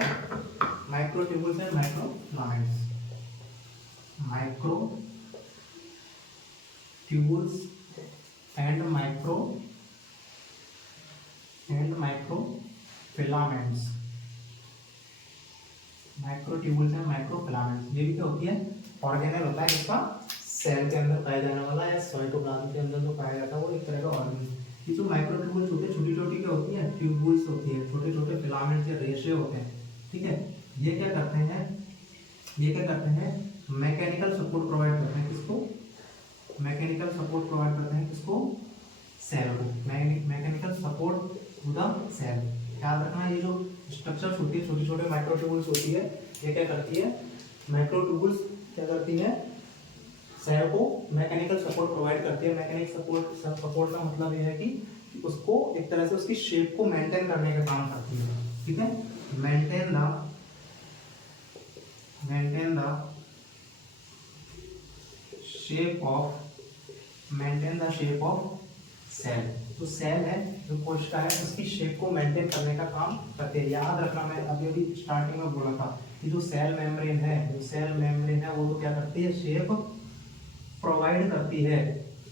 microtubules and microfilaments. Microtubules and microfilaments. Microtubules and microfilament, ये भी क्या होती है, ऑर्गेनेल होता है इसका सेल के अंदर पाया जाने वाला या साइटोप्लाज्म के अंदर जो पाया जाता है वो एक तरह का ऑर्गेनेल। ये जो माइक्रोट्यूबुल्स होते हैं छोटी छोटी क्या होती है, ट्यूबुल्स होती है, छोटे छोटे फिलामेंट या रेशे होते हैं, ठीक है। ये क्या करते हैं, मैकेनिकल सपोर्ट प्रोवाइड करते हैं, किसको, मैकेनिकल सपोर्ट प्रोवाइड करते हैं, किसको, सेल को, mechanical support to the cell. याद रखना ये जो स्ट्रक्चर होती है, छोटी छोटे माइक्रोट्यूबुल्स होती है, ये क्या करती है, माइक्रोट्यूबुल्स क्या करती है, सेल को मैकेनिकल सपोर्ट प्रोवाइड करती है। मैकेनिकल सपोर्ट का मतलब ये है कि उसको एक तरह से उसकी शेप को मेंटेन करने का काम करती है, ठीक है। Maintain the shape of cell. तो सेल है जो कोशिका है उसकी शेप को मेंटेन करने का काम करते हैं। याद रखना, मैं अभी स्टार्टिंग में बोला था कि जो सेल मेम्ब्रेन है वो तो क्या करती है, शेप प्रोवाइड करती है,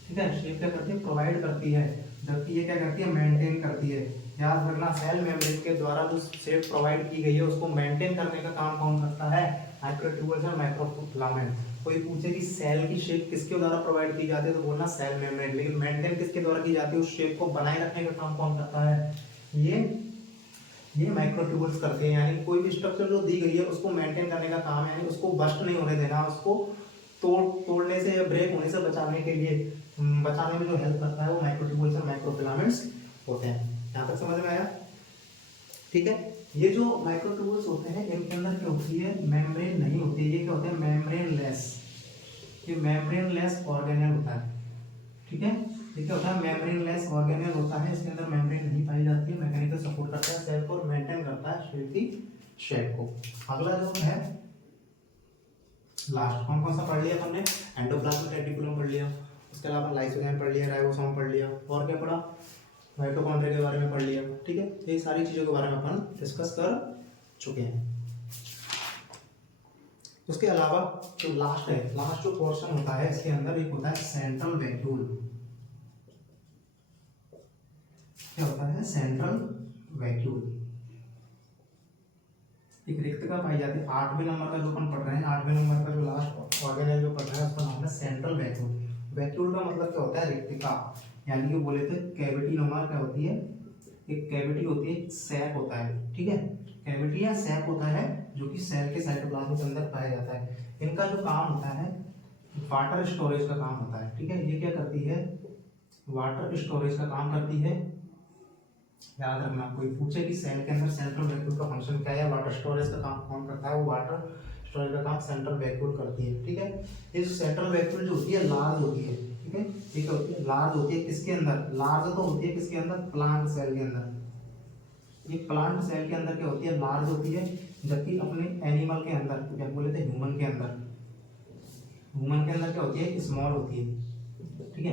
ठीक है, शेप क्या करती है, प्रोवाइड करती है, जबकि ये क्या करती है, मेंटेन करती है। याद रखना, सेल मेम्ब्रेन के द्वारा जो शेप प्रोवाइड की गई है उसको मेंटेन करने का काम कौन करता है, माइक्रोट्यूबुल्स और माइक्रोफिलामेंट। कोई पूछे कि सेल की शेप किसके द्वारा प्रोवाइड की जाती है तो बोलना सेल मेम्ब्रेन, लेकिन मेंटेन किसके द्वारा की जाती है, उस शेप को बनाए रखने का काम कौन करता है, ये माइक्रोट्यूबुल्स करते हैं। यानी कोई भी स्ट्रक्चर जो दी गई है उसको मेंटेन करने का काम है, यानी उसको बस्ट नहीं होने देना, उसको तोड़ने से या ब्रेक होने से बचाने में जो हेल्प करता है वो माइक्रोट्यूबुल्स और माइक्रोफिलामेंट्स होते हैं। यहाँ तक समझ में आया, ठीक है। ये जो माइक्रोट्यूबुल्स होते हैं इनके अंदर क्या होती है, मेम्ब्रेन नहीं होती है, ये क्या होते हैं, मेम्ब्रेनलेस ऑर्गेनेल होता है, ठीक है। ये क्या होता है, मेम्ब्रेनलेस ऑर्गेनेल होता है, इसके अंदर मेम्ब्रेन नहीं पाई जाती है, मैकेनिकल सपोर्ट करता है सेल को, मेंटेन करता है सेल की शेप को। अगला जो है लास्ट, कौन सा पढ़ लिया हमने, एंडोप्लाज्मिक रेटिकुलम पढ़ लिया, उसके अलावा लाइसोसोम पढ़ लिया, राइबोसोम पढ़ लिया, और क्या पढ़ा, माइटोकॉन्ड्रिया के बारे में पढ़ लिया, ठीक है। ये सारी चीज़ों के बारे में अपन डिस्कस कर चुके हैं। उसके अलावा जो लास्ट जो पोर्शन होता है इसके अंदर एक होता है सेंट्रल वैक्यूल। क्या होता है, सेंट्रल वैक्यूल, एक रिक्तका पाई जाती है। 8वें नंबर का जो अपन पढ़ रहे हैं, 8वें नंबर का जो लास्ट ऑर्गेनेल जो पढ़ रहे हैं उसका नाम है सेंट्रल वैक्यूल। वैक्यूल का मतलब क्या होता है, रिक्तिका, यानी कि बोले तो कैविटी नुमा क्या होती है, एक कैविटी होती है, सैक होता है, ठीक है, कैविटी या सैक होता है जो कि सेल के साइटोप्लाज्म के अंदर पाया जाता है। इनका जो काम होता है वाटर स्टोरेज का काम होता है, ठीक है। ये क्या करती है, वाटर स्टोरेज का काम करती है। याद रखना, कोई पूछे कि सेल के अंदर सेंट्रल वैक्यूल का फंक्शन क्या है, वाटर स्टोरेज का काम कौन करता है, वो वाटर स्टोरेज का काम सेंट्रल वैक्यूल करती है, ठीक है। ये सेंट्रल वैक्यूल जो होती है लार्ज होती है, ठीक है, ये क्या होती है, लार्ज होती है, किसके अंदर, लार्ज तो होती है किसके अंदर, प्लांट सेल के अंदर। ये प्लांट सेल के अंदर क्या होती है, लार्ज होती है, जबकि अपने एनिमल के अंदर, क्या बोले थे, ह्यूमन के अंदर क्या होती है, स्मॉल होती है, ठीक है।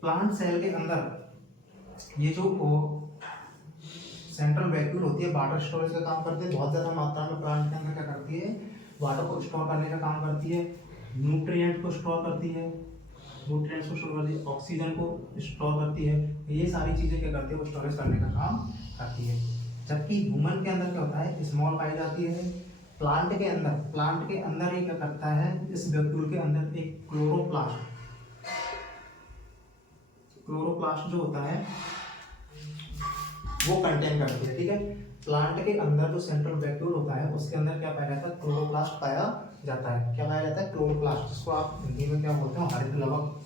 प्लांट सेल के अंदर ये जो सेंट्रल वैक्यूल होती है वाटर स्टोरेज का काम करती है, बहुत ज़्यादा मात्रा में प्लांट के अंदर क्या करती है, वाटर को स्टोर करने का काम करती है, न्यूट्रिएंट को स्टोर करती है, ऑक्सीजन को स्टोर करती है, ये सारी चीज़ें क्या करती है, वो स्टोरेज करने का काम करती है। जबकि ह्यूमन के अंदर क्या होता है, स्मॉल पाई जाती है। प्लांट के अंदर ये क्या करता है, इस वैक्यूल के अंदर एक क्लोरोप्लास्ट जो होता है वो कंटेन करती है, ठीक है। प्लांट के अंदर जो सेंट्रल वैक्यूल होता है उसके अंदर क्या पाया जाता है, क्लोरोप्लास्ट पाया जाता है। क्या पाया जाता है, क्लोरोप्लास्ट, जिसको आप हिंदी में क्या बोलते हो, हरित लवक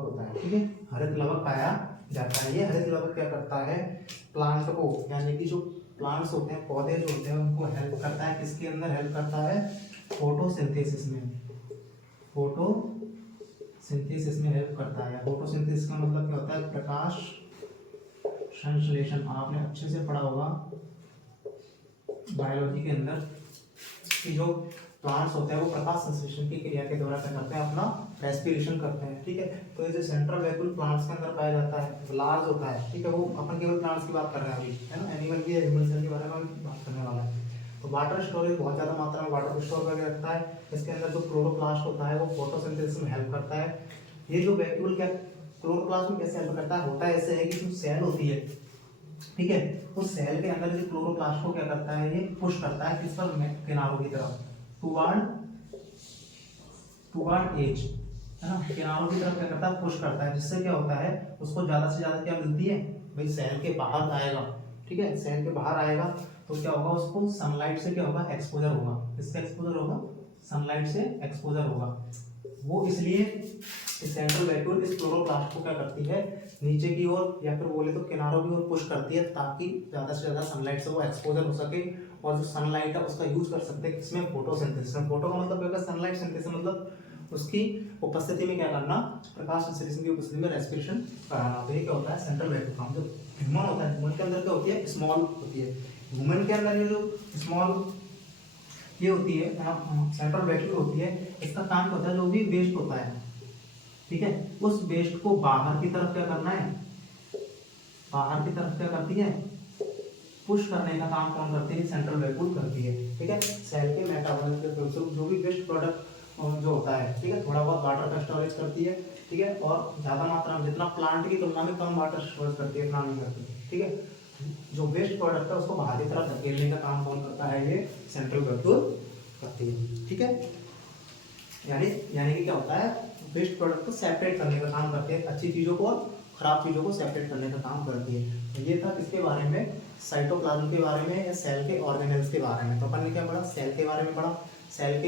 होता है, ठीक है, हरित लवक पाया जाता है। ये हरित लवक क्या करता है, प्लांट को, यानी कि जो प्लांट्स होते हैं, पौधे जो होते हैं, उनको हेल्प करता है, किसके अंदर हेल्प करता है, फोटोसिंथेसिस में हेल्प करता है। फोटोसिंथेसिस का मतलब क्या होता है, प्रकाश संश्लेषण। आपने अच्छे से पढ़ा होगा बायोलॉजी के अंदर कि जो प्लांट्स होते हैं वो प्रकाश संश्लेषण की क्रिया के द्वारा क्या करते हैं, अपना रेस्पिरेशन करते हैं, ठीक है। तो ये जो सेंट्रल वैक्यूल प्लांट्स के अंदर पाया जाता है, लार्ज होता है, ठीक है। वो अपन केवल प्लांट्स की बात कर रहे हैं अभी, है ना, एनिमल की ह्यूमन सेल के बारे में बात करने वाला है। तो वाटर स्टोरेज, बहुत ज़्यादा मात्रा में वाटर को स्टोर करके रखता है। इसके अंदर जो क्लोरोप्लास्ट होता है वो फोटोसिंथेसिस में हेल्प करता है। ये जो वैक्यूल क्या क्लोरोप्लास्ट में कैसे हेल्प करता है, होता है ऐसे है कि जो सेल होती है, ठीक है। उस सेल के अंदर जो क्लोरोप्लास्ट को क्या करता है, ये पुश करता है किस पर, किनारों की तरफ, टुवर्ड एज, है ना, किनारों की तरफ क्या करता है, पुश करता है, जिससे क्या होता है उसको ज्यादा से ज्यादा क्या मिलती है भाई, सेल के बाहर आएगा। ठीक है, सेल के बाहर आएगा तो क्या होगा, उसको सनलाइट से क्या होगा, एक्सपोजर होगा। किसका एक्सपोजर होगा, सनलाइट से एक्सपोजर होगा। वो इसलिए सेंट्रल वैक्यूल इस क्लोरोप्लास्ट को क्या करती है, नीचे की ओर या फिर बोले तो किनारों की ओर पुश करती है, ताकि ज्यादा से ज्यादा सनलाइट से वो एक्सपोजर हो सके, और जो सनलाइट है उसका यूज कर सकते हैं किसमें, फोटोसिंथेसिस में। फोटो का मतलब क्या होगा, सनलाइट, सिंथेसिस मतलब उसकी उपस्थिति में क्या करना, प्रकाश संश्लेषण की उपस्थिति में रेस्पिरेशन कराना। तो ये क्या होता है, सेंट्रल वैक्यूल काम। जो ह्यूमन होता है, ह्यूमन के अंदर क्या होती है, स्मॉल होती है। ह्यूमन के अंदर ये जो स्मॉल ये होती है, सेंट्रल वैक्यूल होती है, इसका काम होता है जो भी वेस्ट होता है, ठीक है, उस वेस्ट को बाहर की तरफ क्या करना है, बाहर की तरफ क्या करती है, पुश करने का काम कौन करती है, सेंट्रल वैक्यूल करती है। ठीक है, सेल के मेटाबॉलिज्म के फलस्वरूप जो भी वेस्ट प्रोडक्ट जो होता है, ठीक है, थोड़ा बहुत वाटर का स्टोरेज करती है, ठीक है, और ज्यादा मात्रा में, जितना प्लांट की तुलना में कम वाटर स्टोरेज करती है, इतना नहीं करती। ठीक है, जो वेस्ट प्रोडक्ट है उसको बाहर की तरफ धकेलने का काम कौन करता है, ये सेंट्रल वैक्यूल करती है। ठीक है, यानी कि क्या होता है, वेस्ट प्रोडक्ट को सेपरेट करने का काम करते हैं, अच्छी चीजों को और खराब चीजों को सेपरेट करने का काम करती है। तो ये था किसके बारे में, साइटोप्लाज्म के बारे में या सेल के ऑर्गेनेल्स के बारे में। तो अपन ने क्या पढ़ा, सेल के बारे में पढ़ा, सेल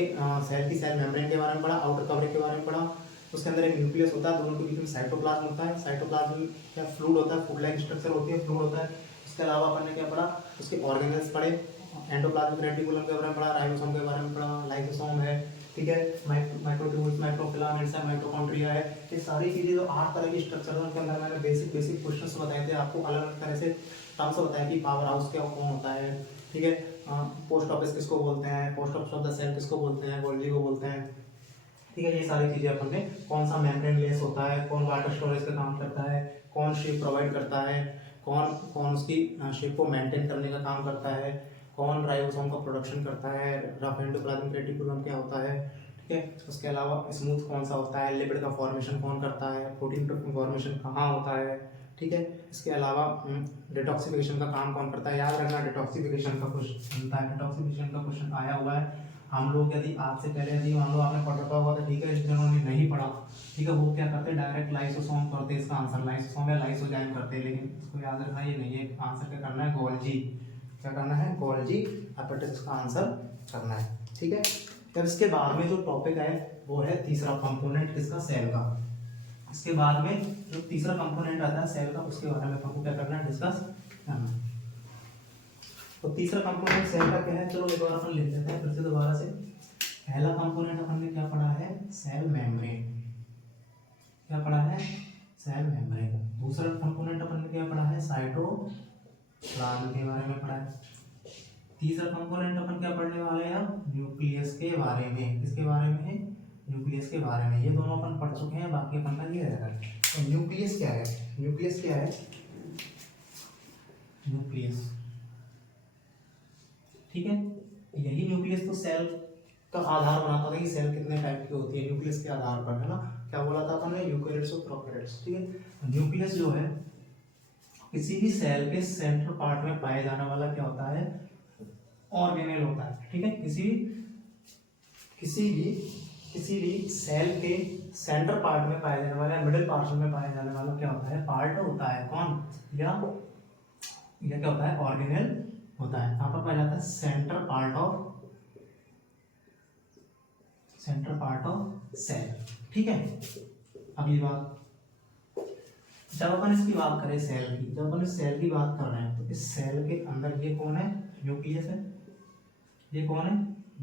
की सेल मेम्ब्रेन के बारे में पढ़ा, आउटर कवरिंग के बारे में पढ़ा, उसके अंदर एक न्यूक्लियस होता है, दोनों के बीच में साइटोप्लाज्म होता है, साइटोप्लाज्म क्या फ्लूइड होता है, फ्लूइड लाइक स्ट्रक्चर होती है, फ्लूइड होता है। इसके अलावा अपन ने क्या पढ़ा, उसके ऑर्गेनेल्स पढ़े, एंडोप्लाज्मिक रेटिकुलम के बारे में पढ़ा, राइबोसोम के बारे में पढ़ा, लाइसोसोम है, ठीक है, माइक्रोट्यूब्यूल्स, माइक्रोफिलामेंट्स है, माइटोकॉन्ड्रिया है। ये सारी चीजें जो 8 तरह की स्ट्रक्चर है, उनके अंदर मैंने बेसिक क्वेश्चंस बताए थे आपको, अलग अलग तरह से टर्म्स बताया कि पावर हाउस क्या कौन होता है, ठीक है, पोस्ट ऑफिस किसको बोलते हैं, post office of the cell किसको बोलते हैं, गोल्गी को बोलते हैं। ठीक है, ये सारी चीजें अपन ने, कौन सा मेम्ब्रेन लेस होता है, कौन वाटर स्टोरेज का काम करता है, कौन शेप प्रोवाइड करता है, कौन कौन उसकी शेप को मेंटेन करने का काम करता है, कौन राइबोसोम का प्रोडक्शन करता है, रफ एंडोप्लाज्मिक रेटिकुलम क्या होता है, ठीक है, उसके अलावा स्मूथ कौन सा होता है, लिपिड का फॉर्मेशन कौन करता है, प्रोटीन का फॉर्मेशन कहाँ होता है, ठीक है, इसके अलावा डिटॉक्सिफिकेशन का काम कौन करता है। याद रखना, डिटॉक्सिफिकेशन का क्वेश्चन बनता है, डिटॉक्सिफिकेशन का क्वेश्चन आया हुआ है। हम लोग यदि आज से पहले यदि मान लो आपने पढ़ रखा हुआ था, ठीक है, जिन्होंने नहीं पढ़ा, ठीक है, वो क्या करते हैं, डायरेक्ट लाइसोसोम करते हैं, इसका आंसर लाइसोसोम या लाइसोजाइम करते हैं, लेकिन इसको याद रखना ये नहीं है, आंसर क्या करना है, गोल्जी, क्या करना है, गोल्जी एपेटाइटिस का आंसर करना है। ठीक है, तब इसके बाद में जो टॉपिक है वो है तीसरा कंपोनेंट किसका, सेल का। इसके बाद में जो तीसरा कंपोनेंट आता है सेल का, उसके बारे में आपको क्या करना है, डिस्कस करना है। तो तीसरा कंपोनेंट सेल का क्या है, चलो एक बार अपन लिख लेते हैं फिर से दोबारा से। पहला कंपोनेंट अपन ने क्या पढ़ा है, सेल मेम्ब्रेन, क्या पढ़ा है, सेल मेम्ब्रेन। दूसरा कंपोनेंट अपन ने क्या पढ़ा है, साइटोप्लाज्म के बारे में पढ़ा है। तीसरा कंपोनेंट अपन क्या पढ़ने वाले हैं, न्यूक्लियस के बारे में। किसके बारे में है, न्यूक्लियस के बारे में। ये दोनों अपन पढ़ चुके हैं, बाकी अपन का ये रहेगा। तो न्यूक्लियस क्या है, न्यूक्लियस क्या है, न्यूक्लियस, ठीक है, यही न्यूक्लियस तो सेल का आधार बनाता था कि सेल कितने टाइप की होती है, न्यूक्लियस के आधार पर, है ना। क्या बोला था अपन ने, यूकेरियोट्स और प्रोकैरियोट्स। ठीक है, न्यूक्लियस जो है किसी भी सेल के सेंट्रल पार्ट में पाया जाने वाला क्या होता है, ऑर्गेनेल होता है। ठीक है, किसी भी सेल के सेंटर पार्ट में पाया जाने वाला, मिडिल पार्शन में पाया जाने वाला क्या होता है, पार्ट होता है, कौन, या क्या होता है, ऑर्गेनेल होता है। कहां पर पाया जाता है, सेंटर पार्ट ऑफ सेल। ठीक है, अब ये बात, जब अपन इसकी बात करें सेल की, जब अपन इस सेल की बात कर रहे हैं, तो इस सेल के अंदर ये कौन है, न्यूक्लियस है, ये कौन है,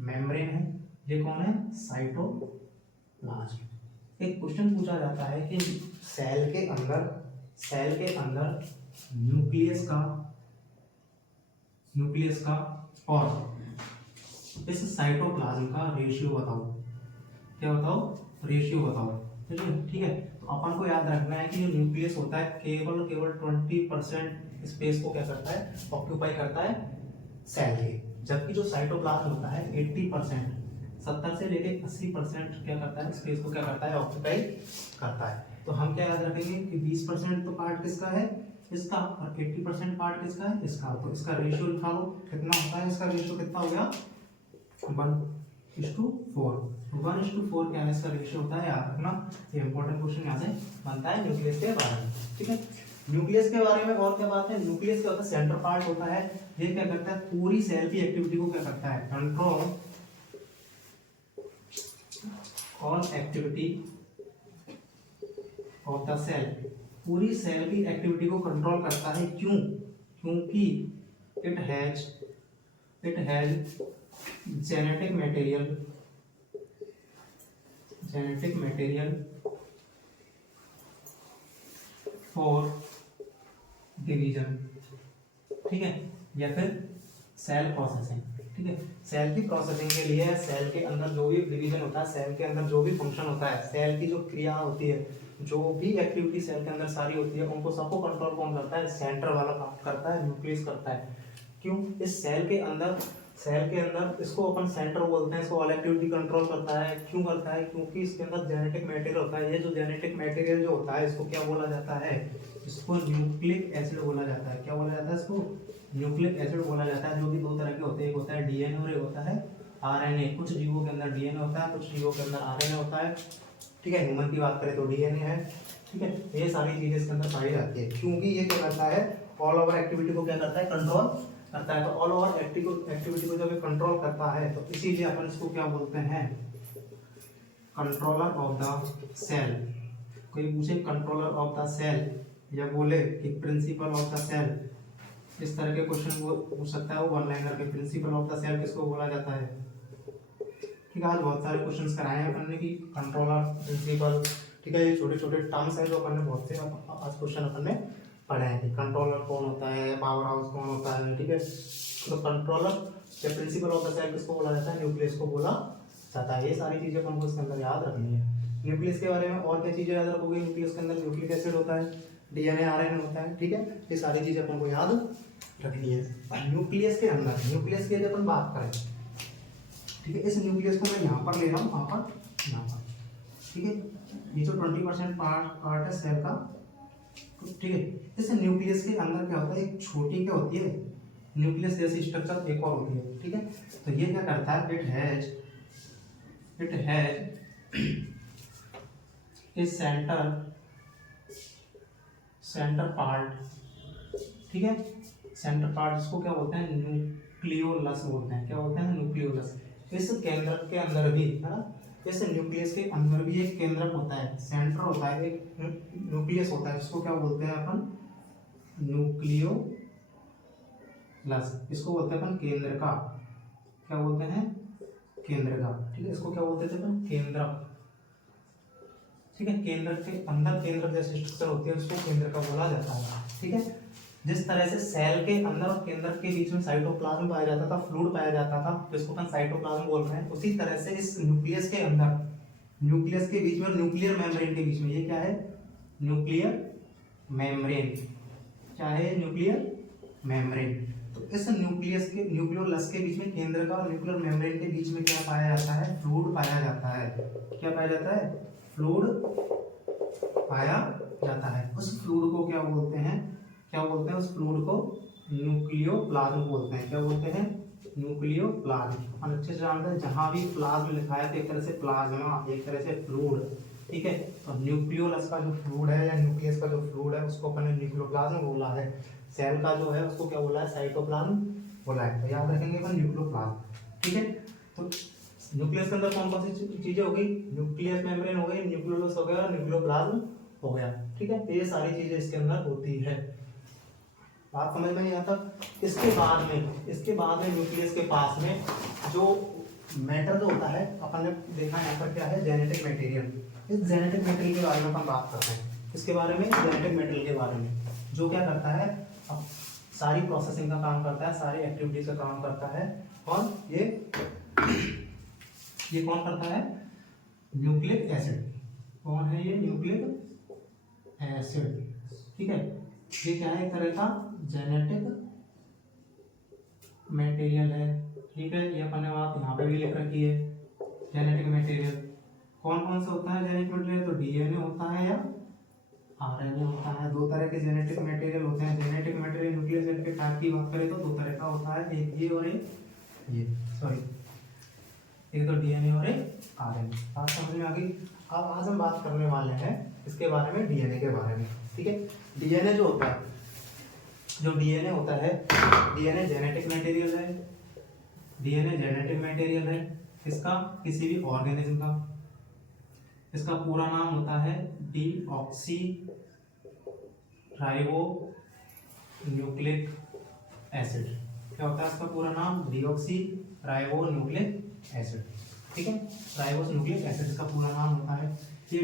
मेम्ब्रेन है, ये कौन है, साइटोप्लाज्म। एक क्वेश्चन पूछा जाता है कि सेल के अंदर न्यूक्लियस का और इस साइटोप्लाज्म का रेशियो बताओ। क्या बताओ, रेशियो बताओ। ठीक है, तो अपन को याद रखना है कि जो न्यूक्लियस होता है केवल 20% स्पेस को क्या करता है, ऑक्यूपाई करता है सेल के, जबकि जो साइटोप्लाज्म होता है 80%, 70 से लेके 80% क्या करता है, स्पेस को क्या करता है, ऑक्यूपाई करता है। तो हम क्या याद रखेंगे कि 20% तो पार्ट किसका है, इसका, और 80% पार्ट किसका है, इसका। तो इसका रेशियो लिखा लो, कितना होता है इसका रेशियो, कितना हो गया 1:4। 1:4 क्या है इसका रेशियो होता है, याद रखना। ये इंपॉर्टेंट क्वेश्चन यहाँ से बनता है न्यूक्लियस के बारे में, ठीक है। न्यूक्लियस के बारे में और क्या बात है, न्यूक्लियस क्या होता है, सेंटर पार्ट होता है। ये क्या करता है, पूरी सेल की एक्टिविटी को क्या करता है, control all activity of the cell. पूरी सेल की एक्टिविटी को कंट्रोल करता है, क्यों, क्योंकि it has genetic material for division, ठीक है, या फिर सेल प्रोसेसिंग, ठीक है। सेल की प्रोसेसिंग के लिए सेल के अंदर जो भी डिवीजन होता है, सेल के अंदर जो भी फंक्शन होता है, सेल की जो क्रिया होती है, जो भी एक्टिविटी सेल के अंदर सारी होती है, उनको सबको कंट्रोल कौन करता है, सेंटर वाला काम करता है, न्यूक्लियस करता है। क्यों, इस सेल के अंदर इसको अपन सेंटर बोलते हैं, इसको ऑल एक्टिविटी कंट्रोल करता है। क्यों करता है, क्योंकि इसके अंदर जेनेटिक मटेरियल होता है। ये जो जेनेटिक मटेरियल जो होता है, इसको क्या बोला जाता है, इसको न्यूक्लिक एसिड बोला जाता है। क्या बोला जाता है इसको, न्यूक्लिक एसिड बोला जाता है। जो कि दो तरह के होते हैं, एक होता है डीएनए और एक होता है आरएनए। कुछ जीवों के अंदर डीएनए होता है, कुछ जीवों के अंदर आरएनए होता है, ठीक है। ह्यूमन की बात करें तो डीएनए है, ठीक है। ये सारी चीजें इसके अंदर पाई जाती है, क्योंकि ये क्या करता है, ऑल ओवर एक्टिविटी को क्या करता है, कंट्रोल करता है। तो ऑल ओवर एक्टिविटी को जब ये कंट्रोल करता है, तो इसीलिए अपन इसको क्या बोलते हैं, कंट्रोलर ऑफ द सेल। कोई पूछे कंट्रोलर ऑफ द सेल, या बोले कि प्रिंसिपल ऑफ द सेल, इस तरह के क्वेश्चन वो पूछ सकता है, वो वन लाइनर के। प्रिंसिपल ऑफ द सेल किसको बोला जाता है, ठीक है। आज बहुत सारे क्वेश्चंस कराए हैं अपन ने कि कंट्रोलर, प्रिंसिपल, ठीक है। ये छोटे छोटे टर्म्स हैं जो अपन ने बहुत से आज क्वेश्चन अपन ने पढ़े हैं कि कंट्रोलर कौन होता है, पावर हाउस कौन होता है, ठीक है। तो कंट्रोलर या प्रिंसिपल ऑफ द सेल किसको बोला जाता है, न्यूक्लियस को बोला जाता है। ये सारी चीजें अपन को इसके अंदर याद रखनी है। न्यूक्लियस के बारे में और क्या चीजें याद रखोगे, न्यूक्लियस के अंदर न्यूक्लिक एसिड होता है, डीएनए आरएनए होता है, ठीक है। ये सारी चीजें अपन को याद रखनी है। न्यूक्लियस के अंदर, न्यूक्लियस की अपन बात करें, ठीक है। इस न्यूक्लियस को मैं यहाँ पर ले रहा हूँ, यहाँ पर, ठीक है। ये जो 20% पार्ट है सेल का, ठीक है। इस न्यूक्लियस के अंदर क्या होता है, एक छोटी क्या होती है, न्यूक्लियस जैसी स्ट्रक्चर एक और होती है, ठीक है। तो ये क्या करता है, it has a centre part, ठीक है। सेंटर पार्ट इसको क्या बोलते हैं, न्यूक्लियोलस बोलते हैं। क्या बोलते हैं, न्यूक्लियोलस। इस केंद्रक के अंदर भी, है ना, इस न्यूक्लियस के अंदर भी एक केंद्रक होता है, सेंटर होता है, एक न्यूक्लियस होता है, इसको क्या बोलते हैं अपन, न्यूक्लियोलस। इसको बोलते हैं अपन केंद्र का, क्या बोलते हैं, केंद्र का, ठीक है। इसको क्या बोलते थे अपन, केंद्रक, ठीक है। केंद्र के अंदर केंद्र जैसी स्ट्रक्चर होती है, उसको केंद्र का बोला जाता है, ठीक है। जिस तरह से सेल के अंदर और केंद्र के बीच में साइटोप्लाज्म पाया जाता था, फ्लूइड पाया जाता था, जिसको अपन साइटोप्लाज्म बोल रहे हैं, उसी तरह से इस न्यूक्लियस के अंदर, न्यूक्लियस के बीच में और न्यूक्लियर मेम्ब्रेन के बीच में, ये क्या है, न्यूक्लियर मेम्ब्रेन, क्या है, न्यूक्लियर मेम्ब्रेन। तो इस न्यूक्लियस के, न्यूक्लियोलस के बीच में, केंद्र का और न्यूक्लियर मेम्ब्रेन के बीच में क्या पाया जाता है, फ्लूइड पाया जाता है। क्या पाया जाता है, फ्लूइड पाया जाता है। उस फ्लूइड को क्या बोलते हैं, उस फ्लूइड को न्यूक्लियोप्लाज्म बोलते हैं। क्या बोलते हैं, न्यूक्लियोप्लाज्म। हम अच्छे से जानते हैं, जहां भी प्लाज्म लिखा है तो एक तरह से प्लाज्मा, एक तरह से फ्लूइड, ठीक है। तो न्यूक्लियोलस का जो फ्लूइड है या न्यूक्लियस का जो फ्लूइड है, उसको अपन ने न्यूक्लियोप्लाज्म बोला है। सेल का जो है उसको क्या बोला है, साइटोप्लाज्म बोला है। तो याद रखेंगे अपन न्यूक्लियोप्लाज्म, ठीक है। तो न्यूक्लियस के अंदर कौन कौन सी चीजें हो गई, न्यूक्लियस मेम्ब्रेन हो गई, न्यूक्लियोलस हो गया, न्यूक्लियोप्लाज्म हो गया, ठीक है। तो ये सारी चीजें इसके अंदर होती है। बात समझ में नहीं आता। इसके बाद में न्यूक्लियस के पास में जो मैटर जो होता है, अपन ने देखा यहाँ पर क्या है, जेनेटिक मटेरियल। इस जेनेटिक मटेरियल के बारे में अपन बात करते हैं। इसके बारे में, जेनेटिक मटेरियल के बारे में, जो क्या करता है, अब सारी प्रोसेसिंग का काम करता है, सारी एक्टिविटीज का काम करता है। और ये कौन करता है, न्यूक्लिक एसिड। कौन है ये, न्यूक्लिक एसिड, ठीक है। ये क्या है, एक तरह का जेनेटिक मटेरियल है, ठीक है। ये अपन ने बात यहाँ पे भी लिख रखी है, जेनेटिक मटेरियल। कौन कौन सा होता है जेनेटिक मटेरियल, तो डीएनए होता है या आरएनए होता है। दो तरह के जेनेटिक मटेरियल होते हैं। जेनेटिक मटेरियल न्यूक्लियर सेल के टाइप की बात करें तो दो तरह का होता है, एक ये और एक ये, सॉरी, एक तो डीएनए और एक आरएनए। बात समझ में आ गई। अब आज हम बात करने वाले हैं इसके बारे में, डीएनए के बारे में, ठीक है। डीएनए जो होता है, जो डीएनए होता है, डीएनए जेनेटिक मटेरियल है। डीएनए जेनेटिक मटेरियल है इसका, किसी भी ऑर्गेनिज्म का। इसका पूरा नाम होता है डीऑक्सी राइबो न्यूक्लिक एसिड। क्या होता है इसका पूरा नाम? डीऑक्सी राइबो न्यूक्लिक एसिड, ठीक है। राइबोस न्यूक्लिक एसिड इसका पूरा नाम होता है। ये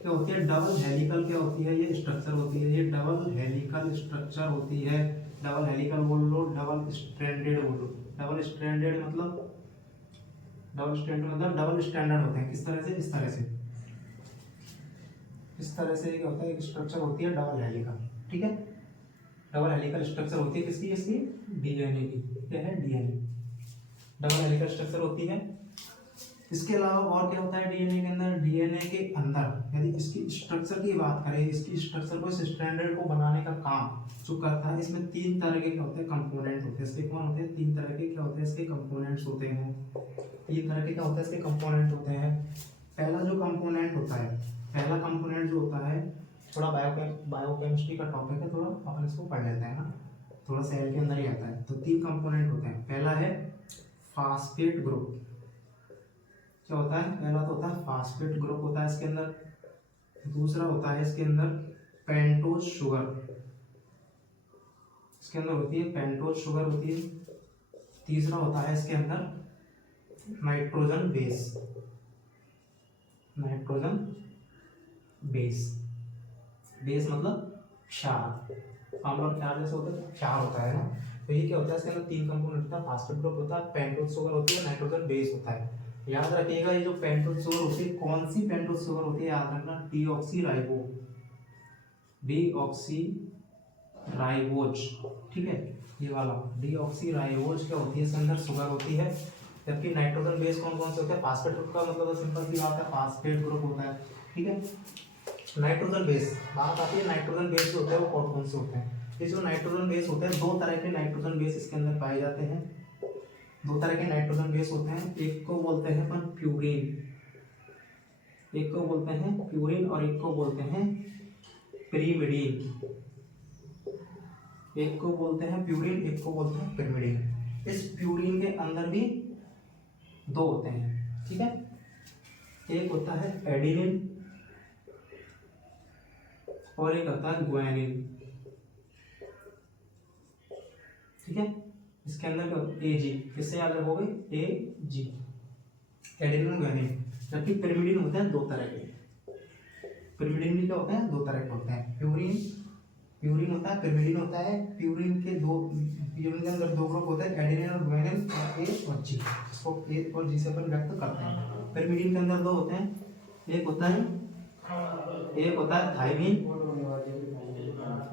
क्या होती है? डबल हेलिकल क्या होती है? ये स्ट्रक्चर होती है। ये डबल हेलिकल स्ट्रक्चर होती है। डबल हेलिकल बोल लो, डबल स्ट्रैंडेड बोलो। डबल स्ट्रैंडेड मतलब, डबल स्ट्रैंडेड मतलब डबल स्टैंडर्ड होते हैं। किस तरह से? इस तरह से, इस तरह से क्या होता है? एक स्ट्रक्चर होती है डबल हेलिकल, ठीक है। डबल हेलिकल स्ट्रक्चर होती है किसकी? इसकी डीएनए की। क्या है? डीएनए डबल हेलिकल स्ट्रक्चर होती है। इसके अलावा और क्या होता है डीएनए के अंदर? डीएनए के अंदर यदि इसकी स्ट्रक्चर की बात करें, इसकी स्ट्रक्चर को, इस स्टैंडर्ड को बनाने का काम जो करता है, इसमें तीन तरह के क्या होते हैं? कंपोनेंट होते हैं। इसके कौन होते हैं? तीन तरह के क्या होते हैं? इसके कंपोनेंट्स होते हैं। तीन तरह के क्या होते हैं? इसके कंपोनेंट होते हैं। पहला जो कंपोनेंट होता है, पहला कंपोनेंट जो होता है, थोड़ा बायोकेमिस्ट्री का टॉपिक है, थोड़ा अपन इसको पढ़ लेते हैं ना, थोड़ा सेल के अंदर ही आता है। तो तीन कंपोनेंट होते हैं। पहला है फास्फेट ग्रुप। क्या होता है? पहला तो होता है फास्फेट ग्रुप होता है इसके अंदर। दूसरा होता है इसके अंदर पेंटोज शुगर, इसके अंदर होती है पेंटोज शुगर होती है। तीसरा होता है इसके अंदर nitrogen base, nitrogen base. Base मतलब क्षार, अम्ल और क्षार जैसे होता है, क्षार होता है ना। तो ये क्या होता है? इसके अंदर तीन कंपोनेंट होता है। फास्फेट ग्रुप होता है, पेंटोज शुगर होती है, नाइट्रोजन बेस होता है। याद रखिएगा, ये जो पेंटोज शुगर होती है, कौन सी पेंटोज शुगर होती है? याद रखना, डीऑक्सी राइबो, डीऑक्सी राइबोज, ठीक है। ये वाला डीऑक्सी राइबोज क्या होती है? इसके अंदर शुगर होती है। जबकि नाइट्रोजन बेस कौन कौन से होते हैं? फास्फेट ग्रुप का मतलब सिंपल सी बात है, फास्फेट ग्रुप होता है, ठीक है। नाइट्रोजन बेस बात आती है, नाइट्रोजन बेस जो होते हैं वो कौन कौन से होते हैं? ये जो नाइट्रोजन बेस होते हैं, दो तरह के नाइट्रोजन बेस इसके अंदर पाए जाते हैं। दो तरह के नाइट्रोजन बेस होते हैं। एक को बोलते हैं अपन प्यूरिन, एक को बोलते हैं प्यूरिन और एक को बोलते हैं पिरिमिडीन। एक को बोलते हैं प्यूरिन, एक को बोलते हैं पिरिमिडीन। इस प्यूरिन के अंदर भी दो होते हैं, ठीक है। एक होता है एडिनिन और एक होता है ग्वानिन, ठीक है। इसके अंदर क्या? एजी, किससे याद रखोगे? एजी, एडेनिन ग्वानिन। जबकि पिरिमिडीन होते हैं दो तरह के। पिरिमिडीन भी क्या होते हैं? दो तरह के होते हैं। प्यूरिन, प्यूरिन होता है, पिरिमिडीन होता है। प्यूरिन के दो, प्यूरिन के अंदर दो ग्रुप होते हैं, एडेनिन और ग्वानिन, ए और जी। इसको ए और जी से अपन व्यक्त करते हैं। पिरिमिडीन के अंदर दो होते हैं, एक होता है थायमिन,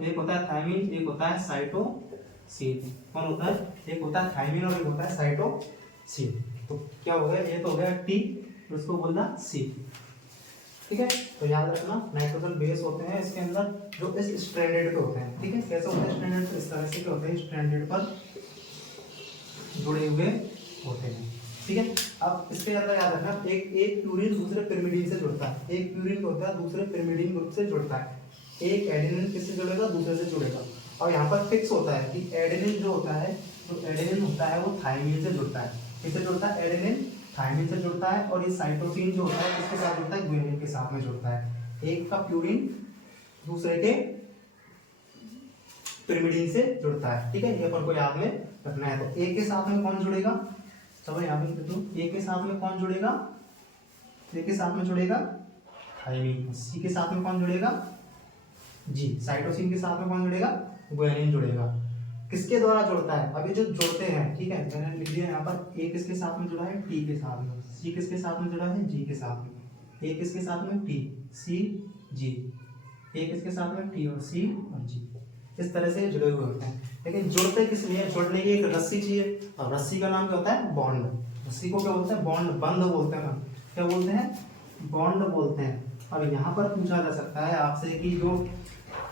एक होता है थायमिन, एक होता है साइटोसिन। कौन होता है? एक होता है थायमिन और एक होता है साइटोसिन। तो क्या हो गया? ये तो हो गया टी, उसको बोलना सी, ठीक है। तो याद रखना, नाइट्रोजन बेस होते हैं इसके अंदर जो इस स्ट्रैंडेड पे होते हैं, ठीक है। कैसे होते हैं स्ट्रैंडेड पे? इस तरह से क्या होते हैं? स्ट्रैंडेड पर जुड़े हुए होते हैं, ठीक है। अब इसके अंदर याद रखना, एक प्यूरिन दूसरे पिरिमिडीन से जुड़ता है। एक प्यूरिन होता है दूसरे पिरिमिडीन ग्रुप से जुड़ता है। एक एडेनिन किससे जुड़ेगा? दूसरे से जुड़ेगा। और यहाँ पर फिक्स होता है कि एडेनिन जो होता है, जो एडेनिन होता है वो थायमिन से जुड़ता है। किससे जुड़ता है? एडेनिन थायमिन से जुड़ता है। और ये साइटोसिन जो होता है किसके साथ जुड़ता है? ग्वानिन के साथ में जुड़ता है। एक का प्यूरिन दूसरे के पिरिमिडीन से जुड़ता है, ठीक है। ये अपन को याद में रखना है। तो ए के साथ में कौन जुड़ेगा? चलो यहाँ पे लिख दो, ए के साथ में कौन जुड़ेगा? ए के साथ में जुड़ेगा थायमिन। सी के साथ में कौन जुड़ेगा? जी। साइटोसिन के साथ में कौन जुड़ेगा? ग्वानिन जुड़ेगा। किसके द्वारा जुड़ता है? अभी जो जुड़ते हैं, ठीक है, मैंने लिख दिया यहाँ पर। ए किसके साथ में जुड़ा है? टी के साथ में। सी किसके साथ में जुड़ा है? जी के साथ में। ए किसके साथ में? टी, सी, जी। ए किसके साथ में? टी और सी और जी। इस तरह से जुड़े हुए होते हैं। लेकिन जुड़ते किस लिए? जुड़ने की एक रस्सी चाहिए, और रस्सी का नाम क्या होता है? बॉन्ड। रस्सी को क्या बोलते हैं? बॉन्ड, बंध बोलते हैं। क्या बोलते हैं? बॉन्ड बोलते हैं। अब यहाँ पर पूछा जा सकता है आपसे कि जो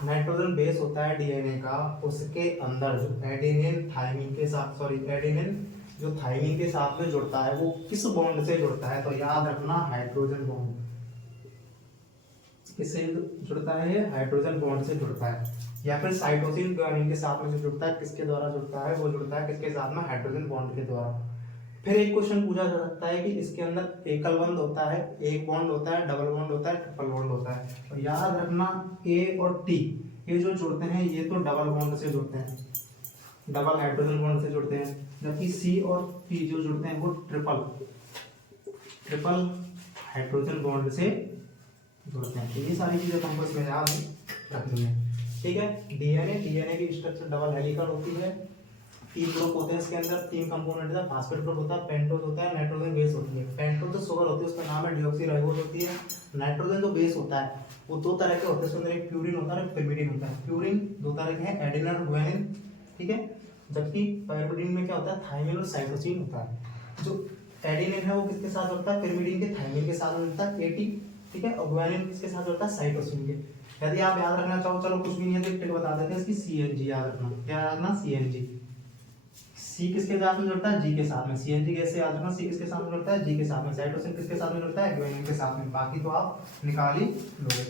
नाइट्रोजन बेस होता है डीएनए का, उसके अंदर जो एडेनिन थाइमिन के साथ, सॉरी एडेनिन जो थाइमिन के साथ में जुड़ता है वो किस बॉन्ड से जुड़ता है? तो याद रखना हाइड्रोजन बॉन्ड। किससे जुड़ता है? ये हाइड्रोजन बॉन्ड से जुड़ता है। या फिर साइटोसिन ग्वानिन के साथ में जो जुड़ता है, किसके द्वारा जुड़ता है? वो जुड़ता है किसके साथ में? हाइड्रोजन बॉन्ड के द्वारा। फिर एक क्वेश्चन पूछा जा सकता है कि इसके अंदर एकल बंध होता है, एक बॉन्ड होता है, डबल बॉन्ड होता है, ट्रिपल बॉन्ड होता है। तो याद रखना ए और टी ये जो जुड़ते हैं ये तो डबल बॉन्ड से जुड़ते हैं, डबल हाइड्रोजन बॉन्ड से जुड़ते हैं, जबकि सी और पी जो जुड़ते हैं वो ट्रिपल हाइड्रोजन बॉन्ड से जुड़ते हैं। तो ये सारी चीजें हमको इसमें याद रखनी है। ठीक है। डीएनए की स्ट्रक्चर डबल हेलिकल होती है, 3 ग्रुप होते हैं इसके अंदर, 3 कंपोनेंट है, फास्फेट ग्रुप होता है, पेंटोज होता है, नाइट्रोजन बेस होती है। पेंटोज जो शुगर होती है उसका नाम है डीऑक्सीराइबोज होती है। नाइट्रोजन जो बेस होता है वो 2 तरह के होते हैं, उसके अंदर एक प्यूरिन होता है, एक पिरिमिडिन होता है। प्यूरिन 2 तरह के हैं, एडेनिन और ग्वानिन। ठीक है। जबकि पिरिमिडिन में क्या होता है? थाइमिन और साइटोसिन होता है। जो एडेनिन है वो किसके साथ होता है? पिरिमिडिन के थाइमिन के साथ होता है, एटी। ठीक है। और ग्वानिन किसके साथ होता है? साइटोसिन के। यदि आप याद रखना चाहो, चलो कुछ भी नहीं है तो टिक बता देते हैं इसकी, सीएनजी याद रखना। क्या याद रखना? सीएनजी। सी किसके साथ में जुड़ता है? जी के साथ में। सीएनजी कैसे याद रखना? सी किसके साथ में जुड़ता है? जी के साथ में। साइटोसिन किसके साथ में जुड़ता है? ग्वानिन के साथ में। बाकी तो आप निकाल ही लोगे।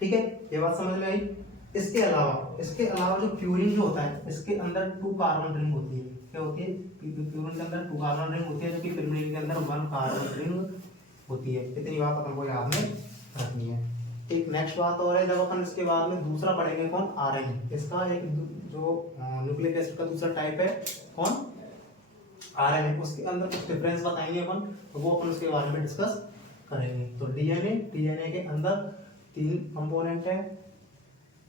ठीक है। ये बात समझ में आई? इसके अलावा जो प्यूरिन जो होता है इसके अंदर 2 कार्बन रिंग होती है। क्या होती है? प्यूरिन के अंदर 2 कार्बन रिंग होती है, जबकि पिरिमिडिन के अंदर 1 कार्बन रिंग होती है। इतनी बात अपन को याद में रखनी है। एक नेक्स्ट बात और है, जब अपन इसके बाद में दूसरा पढ़ेंगे कौन? आरएनए। इसका एक जो न्यूक्लिक एसिड का दूसरा टाइप है कौन? आरएनए। उसके अंदर कुछ डिफरेंस बताएंगे अपन, तो वो अपन उसके बारे में डिस्कस करेंगे। तो डीएनए के अंदर 3 कंपोनेंट है,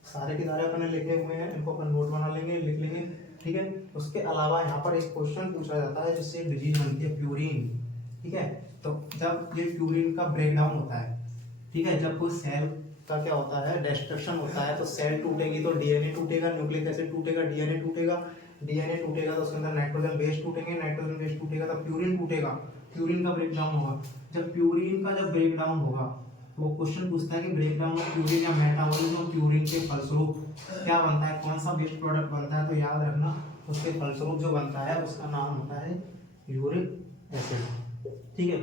सारे के सारे अपन ने लिखे हुए हैं, इनको अपन नोट बना लेंगे, लिख लेंगे। ठीक है। उसके अलावा यहाँ पर एक क्वेश्चन पूछा जाता है जिससे डिजीज बनती है, प्यूरिन। ठीक है। तो जब ये प्यूरिन का ब्रेकडाउन होता है, ठीक है, जब कोई सेल का क्या होता है? डिस्ट्रक्शन होता है, तो सेल टूटेगी तो डीएनए टूटेगा, न्यूक्लिक एसिड टूटेगा, डीएनए टूटेगा तो उसके अंदर नाइट्रोजन बेस टूटेंगे, नाइट्रोजन बेस टूटेगा तो प्यूरिन टूटेगा, प्यूरिन का ब्रेकडाउन होगा। जब प्यूरिन का जब ब्रेकडाउन होगा तो वो क्वेश्चन पूछता है कि ब्रेकडाउन ऑफ प्यूरिन या मेटाबॉलिज्म ऑफ प्यूरिन के फलस्वरूप क्या बनता है? कौन सा वेस्ट प्रोडक्ट बनता है? तो याद रखना उसके फलस्वरूप जो बनता है उसका नाम होता है यूरिक एसिड। ठीक है।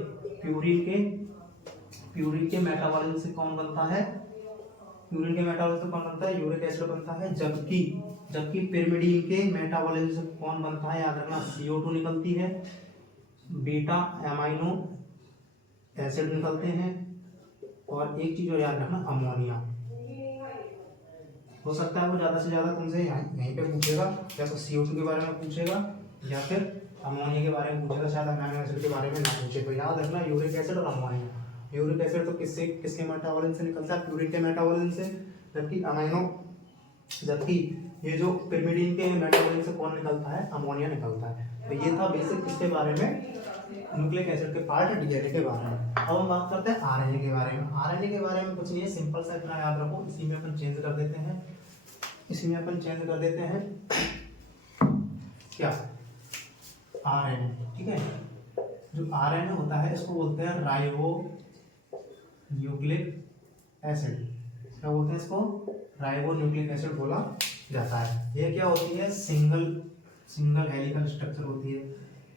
प्यूरिन के मेटाबॉलिज्म से कौन बनता है? प्यूरिन के मेटाबॉलिज्म से कौन बनता है? यूरिक एसिड बनता है। जबकि पिरिमिडिन के मेटाबॉलिज्म से कौन बनता है? याद रखना CO2 निकलती है, बीटा एमाइनो एसिड निकलते हैं, और एक चीज और याद रखना, अमोनिया। हो सकता है वो ज्यादा से ज्यादा तुमसे यहीं पे पूछेगा, या तो CO2 के बारे में पूछेगा या फिर अमोनिया के बारे में पूछेगा, शायद अमीनो एसिड के बारे में ना पूछे। तो याद रखना यूरिक एसिड और अमोनिया। यूरिक एसिड तो किसके मेटाबॉलिज्म से निकलता है? प्यूरिन के मेटाबॉलिज्म से। जबकि ये जो पिरिमिडिन के मेटाबॉलिज्म से कौन निकलता है? अमोनिया निकलता है। तो ये था बेसिक किसके बारे में? न्यूक्लिक एसिड के पार्ट, डीएनए के बारे में। अब हम बात करते हैं आरएनए के बारे में। आरएनए के बारे में कुछ नहीं है, सिंपल सा इतना याद रखो। इसी में अपन चेंज कर देते हैं क्या? आरएनए। ठीक है। जो आरएनए होता है इसको बोलते हैं राइबो न्यूक्लिक एसिड। क्या बोलते हैं इसको? राइबो न्यूक्लिक एसिड बोला जाता है। ये क्या होती है? सिंगल हेलिकल स्ट्रक्चर होती है।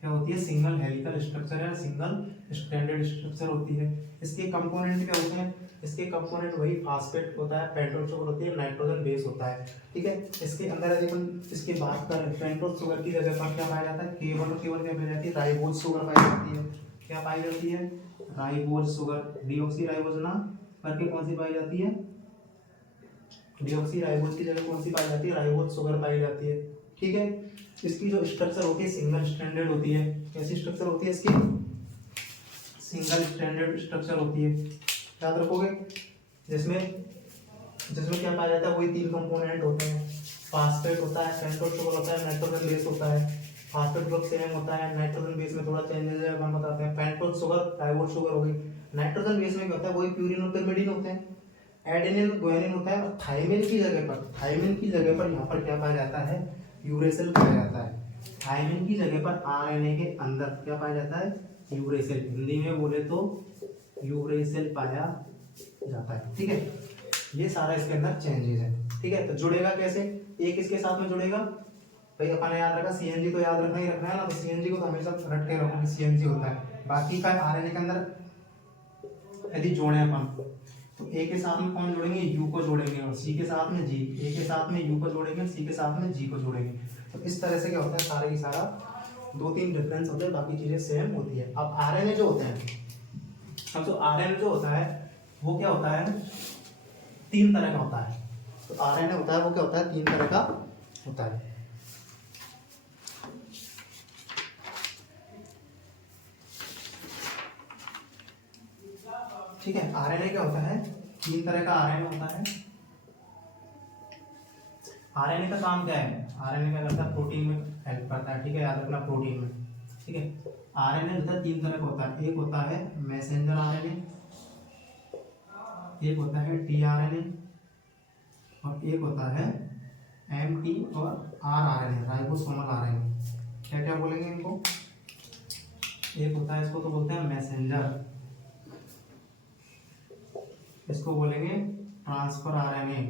क्या होती है? सिंगल हेलिकल स्ट्रक्चर है, सिंगल स्ट्रैंडेड स्ट्रक्चर होती है। इसके कंपोनेंट क्या होते हैं? इसके कंपोनेंट वही फास्फेट होता है, पेंटोज शुगर होती है, नाइट्रोजन बेस होता है। ठीक है। इसके अंदर यदि अपन इसकी बात करें, पेंटोज शुगर की जगह पर क्या पाया जाता है? केवल क्या पाई जाती है? राइबोज शुगर पाई जाती है। क्या पाई जाती है? Ribose sugar. डीऑक्सीराइबोज ना करके कौन सी पाई जाती है? डीऑक्सीराइबोज की जगह कौन सी पाई जाती है? राइबोज शुगर पाई जाती है। ठीक है। इसकी जो स्ट्रक्चर होती है सिंगल स्ट्रैंडेड होती है। कैसी स्ट्रक्चर होती है इसकी? सिंगल स्ट्रैंडेड स्ट्रक्चर होती है। याद रखोगे। जिसमें क्या पाया जाता है? वही 3 कंपोनेंट होते हैं, फास्फेट होता है, पेंटोज शुगर होता है, नाइट्रोजन बेस होता है। फास्फेट ग्रुप सेम होता है, नाइट्रोजन बेस में थोड़ा चेंजेस है, हम बताते हैं। पेंटोज शुगर, राइबोज शुगर हो गई। नाइट्रोजन बेस में क्या होता है? वही प्यूरिन और पिरिमिडिन होते हैं। एडेनिन ग्वानिन होता है। और थाइमिन की जगह पर यहाँ पर क्या पाया जाता है? यूरेसिल पाया जाता है। थाइमिन की जगह पर आरएनए के अंदर क्या पाया जाता है? यूरेसिल। हिंदी में बोले तो यूरेसिल पाया जाता है। ठीक है, ये सारा इसके अंदर चेंजेस है। ठीक है, तो जुड़ेगा कैसे, एक इसके साथ में जुड़ेगा, भाई अपन ने याद रखा सीएनजी तो याद रखना ही रखना है ना, तो सीएनजी को तो हमेशा रट के रखो, सीएनजी होता है। बाकी का आरएनए के अंदर यदि जोड़े अपन तो ए के साथ में कौन जोड़ेंगे, यू को जोड़ेंगे, और सी के साथ में जी, ए के साथ में यू को जोड़ेंगे, सी के साथ में जी को जोड़ेंगे। तो इस तरह से क्या होता है, सारे की सारा 2-3 डिफरेंस होते हैं, बाकी चीजें सेम होती है। अब आरएनए जो होते हैं, अब जो आरएनए जो होता है वो क्या होता है, 3 तरह का होता है। तो आरएनए होता है वो क्या होता है, 3 तरह का होता है। ठीक है, आरएनए क्या होता है, 3 तरह का आरएनए होता है। आरएनए का काम क्या है, आरएनए क्या करता है, प्रोटीन में हेल्प करता है। ठीक है, याद रखना प्रोटीन में। ठीक है, आरएनए जो है 3 तरह का होता है। एक होता है मैसेंजर आरएनए, एक होता है टीआरएनए, और एक होता है एमटी और आरआरएनए, राइबोसोमल आरएनए। क्या क्या बोलेंगे इनको, एक होता है, इसको तो बोलते हैं मैसेंजर, इसको बोलेंगे ट्रांसफर आरएनए,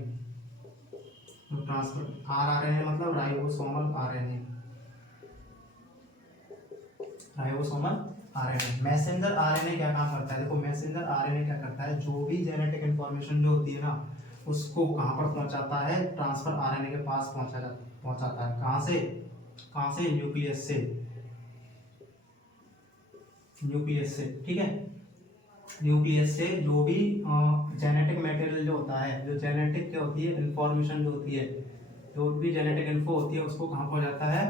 ट्रांसफर आरआरएनए मतलब ribosomal RNA, ribosomal RNA. Messenger RNA क्या काम करता है, देखो मैसेंजर आरएनए क्या करता है, जो भी जेनेटिक इंफॉर्मेशन जो होती है ना उसको कहां पर पहुंचाता है, ट्रांसफर आरएनए के पास पहुंचाता है। कहां से, न्यूक्लियस से, न्यूक्लियस से। ठीक है, न्यूक्लियस से जो भी जेनेटिक मटेरियल जो होता है, जो जेनेटिक क्या होती है इंफॉर्मेशन जो होती है, जो भी जेनेटिक इन्फो होती है उसको कहां पहुंचाता है,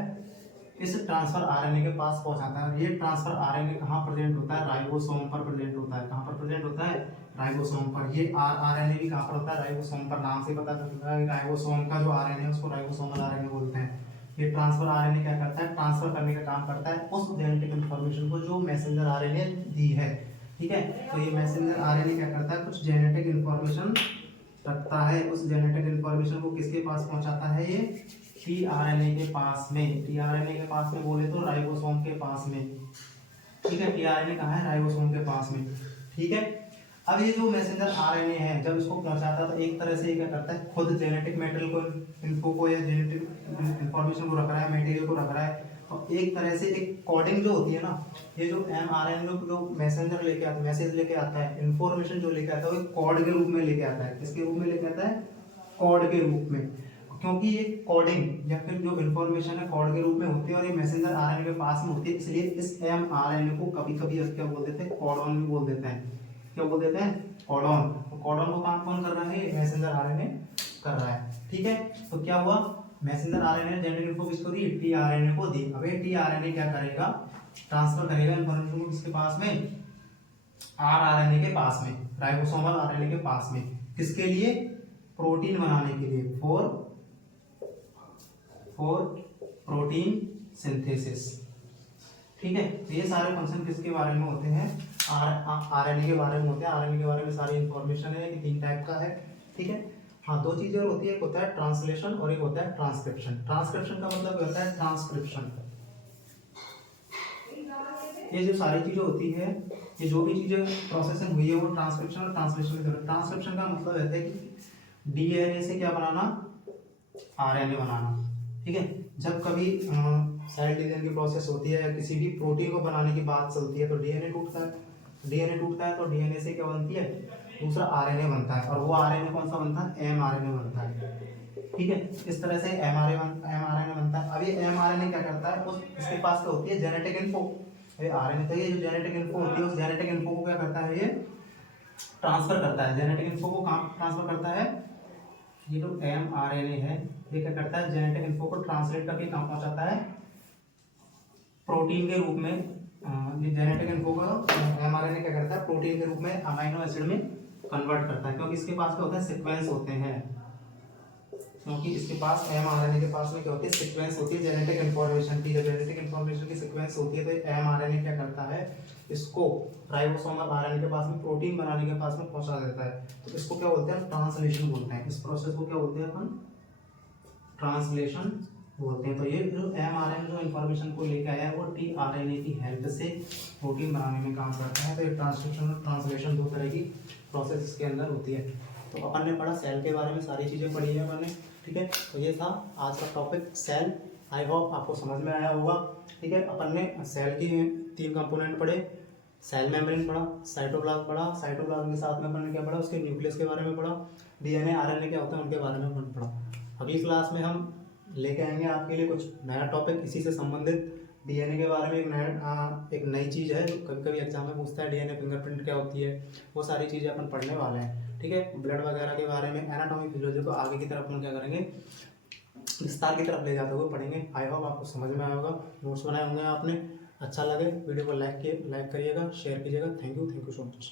इस ट्रांसफर आरएनए के पास पहुंचाता है। और ये ट्रांसफर आरएनए कहां प्रेजेंट होता है, राइबोसोम पर प्रेजेंट होता है। कहां पर प्रेजेंट होता है, राइबोसोम पर। ये आरएनए भी कहां पर होता है, राइबोसोम पर। नाम से पता चलता है राइबोसोम का जो आरएनए है उसको राइबोसोमल आरएनए बोलते हैं। ये ट्रांसफर आरएनए क्या करता है, ट्रांसफर करने का काम करता है उस जेनेटिक इन्फॉर्मेशन को जो मैसेंजर आरएनए दी है। ठीक है, तो ये मैसेंजर आरएनए क्या करता है, कुछ जेनेटिक इन्फॉर्मेशन रखता है, उस जेनेटिक इन्फॉर्मेशन को किसके पास पहुंचाता है, ये टीआरएनए के पास में। टीआरएनए के पास में बोले तो राइबोसोम के पास में। ठीक है, टीआरएनए कहाँ है, राइबोसोम के पास में। ठीक है, अब ये जो मैसेंजर आरएनए है जब इसको पहुंचाता है तो एक तरह से ये क्या करता है, खुद जेनेटिक मटेरियल को, इन्फो को या जेनेटिक इन्फॉर्मेशन को रख रहा है, मटेरियल को रख रहा है, और एक तरह से एक कोडिंग जो होती है ना, ये जो एमआरएनए जो मैसेंजर लेके आता है, मैसेज लेके आता है, इन्फॉर्मेशन जो लेके आता है वो कोड के रूप में लेके आता है। किसके रूप में लेके आता है, कोड के रूप में। क्योंकि ये कोडिंग या फिर जो इन्फॉर्मेशन है कोड के रूप में होती है और ये मैसेंजर आरएनए के पास में होती है, इसलिए इस एमआरएनए को कभी कभी क्या बोल देते हैं, कोडॉन भी बोल देते हैं। क्या बोल देते हैं, कोडॉन। तो कोडॉन को काम कौन कर रहा है, मैसेंजर आरएनए कर रहा है। ठीक है, तो क्या हुआ, मैसेंजर आरएनए जेनेटिक इन्फो किसको दी, टीआरएनए को दी। अब ये टीआरएनए क्या करेगा, ट्रांसफर करेगा इन्फॉर्मेशन को किसके पास में, आरआरएनए के पास में, राइबोसोमल आरएनए के पास में। किसके लिए, प्रोटीन बनाने के लिए, फॉर प्रोटीन सिंथेसिस। ठीक है, तो ये सारे फंक्शन किसके बारे में होते हैं, आरएनए के बारे में होते हैं। आरएनए के बारे में सारी इंफॉर्मेशन है कि 3 टाइप का है। ठीक है, हाँ 2 चीजें और होती है, एक होता है ट्रांसलेशन और एक होता है ट्रांसक्रिप्शन। ट्रांसक्रिप्शन का मतलब होता है ट्रांसक्रिप्शन, ये जो सारी चीजें होती है, ये जो भी चीजें प्रोसेसिंग हुई है वो ट्रांसक्रिप्शन और ट्रांसलेशन के दौरान। ट्रांसक्रिप्शन का मतलब रहता है कि डीएनए से क्या बनाना, आरएनए बनाना। ठीक है, जब कभी सेल डिवीजन की प्रोसेस होती है या किसी भी प्रोटीन को बनाने की बात चलती है तो डीएनए टूटता है। डीएनए टूटता है तो डीएनए से क्या बनती है, दूसरा आरएनए बनता है, और वो आरएनए कौन सा बनता है, एमआरएनए बनता है। ठीक है, इस तरह से एमआरएनए बनता है। अब ये एमआरएनए क्या करता है, उस इसके पास क्या होती है, जेनेटिक इन्फो। ये आरएनए तो ये जो जेनेटिक इन्फो होती है उस जेनेटिक इन्फो को क्या करता है, ये ट्रांसफर करता है। जेनेटिक इन्फो को कहाँ ट्रांसफर करता है, ये जो एमआरएनए है ये क्या करता है, जेनेटिक इन्फो को ट्रांसलेट करके कहाँ पहुंचाता है, प्रोटीन के रूप में। ये जेनेटिक इन्फो को एमआरएनए क्या करता है, प्रोटीन के रूप में अमीनो एसिड में कन्वर्ट करता है। क्योंकि इसके पास क्या होता है, सीक्वेंस होते हैं। क्योंकि इसके पास एमआरएनए के पास में क्या होती है, सीक्वेंस होती है जेनेटिक इन्फॉर्मेशन की। जब जेनेटिक इन्फॉर्मेशन की सीक्वेंस होती है तो एमआरएनए क्या करता है, इसको राइबोसोमल आरएनए के पास में, प्रोटीन बनाने के पास में पहुंचा देता है। तो इसको क्या बोलते हैं, ट्रांसलेशन बोलते हैं। इस प्रोसेस को क्या बोलते हैं अपन, ट्रांसलेशन बोलते हैं। तो ये जो एमआरएनए जो इन्फॉर्मेशन को लेकर आया है वो टीआरएनए की हेल्प से प्रोटीन बनाने में काम करता है। तो ये ट्रांसक्रिप्शन और ट्रांसलेशन दो तरह की प्रोसेस इसके अंदर होती है। तो अपन ने पढ़ा सेल के बारे में, सारी चीज़ें पढ़ी है अपन ने, ठीक है। तो ये था आज का टॉपिक सेल। आई होप आपको समझ में आया होगा, ठीक है। अपन ने सेल की 3 कंपोनेंट पढ़े, सेल मेम्ब्रेन पढ़ा, साइटोप्लाज्म पढ़ा, साइटोप्लाज्म के साथ में अपन ने क्या पढ़ा, उसके न्यूक्लियस के बारे में पढ़ा, डीएनए आरएनए क्या होता है उनके बारे में अपन पढ़ा। अगली क्लास में हम लेके आएंगे आपके लिए कुछ नया टॉपिक इसी से संबंधित। डीएनए के बारे में एक नई चीज़ है जो कभी कभी एग्जाम में पूछता है, डीएनए फिंगरप्रिंट क्या होती है, वो सारी चीज़ें अपन पढ़ने वाले हैं, ठीक है। ब्लड वगैरह के बारे में, एनाटॉमी फिजियोलॉजी को आगे की तरफ अपन क्या करेंगे, विस्तार की तरफ ले जाते हुए पढ़ेंगे। आई होप आपको समझ में आया होगा, नोट्स बनाए होंगे आपने। अच्छा लगे वीडियो को लाइक करिएगा, शेयर कीजिएगा। Thank you so much.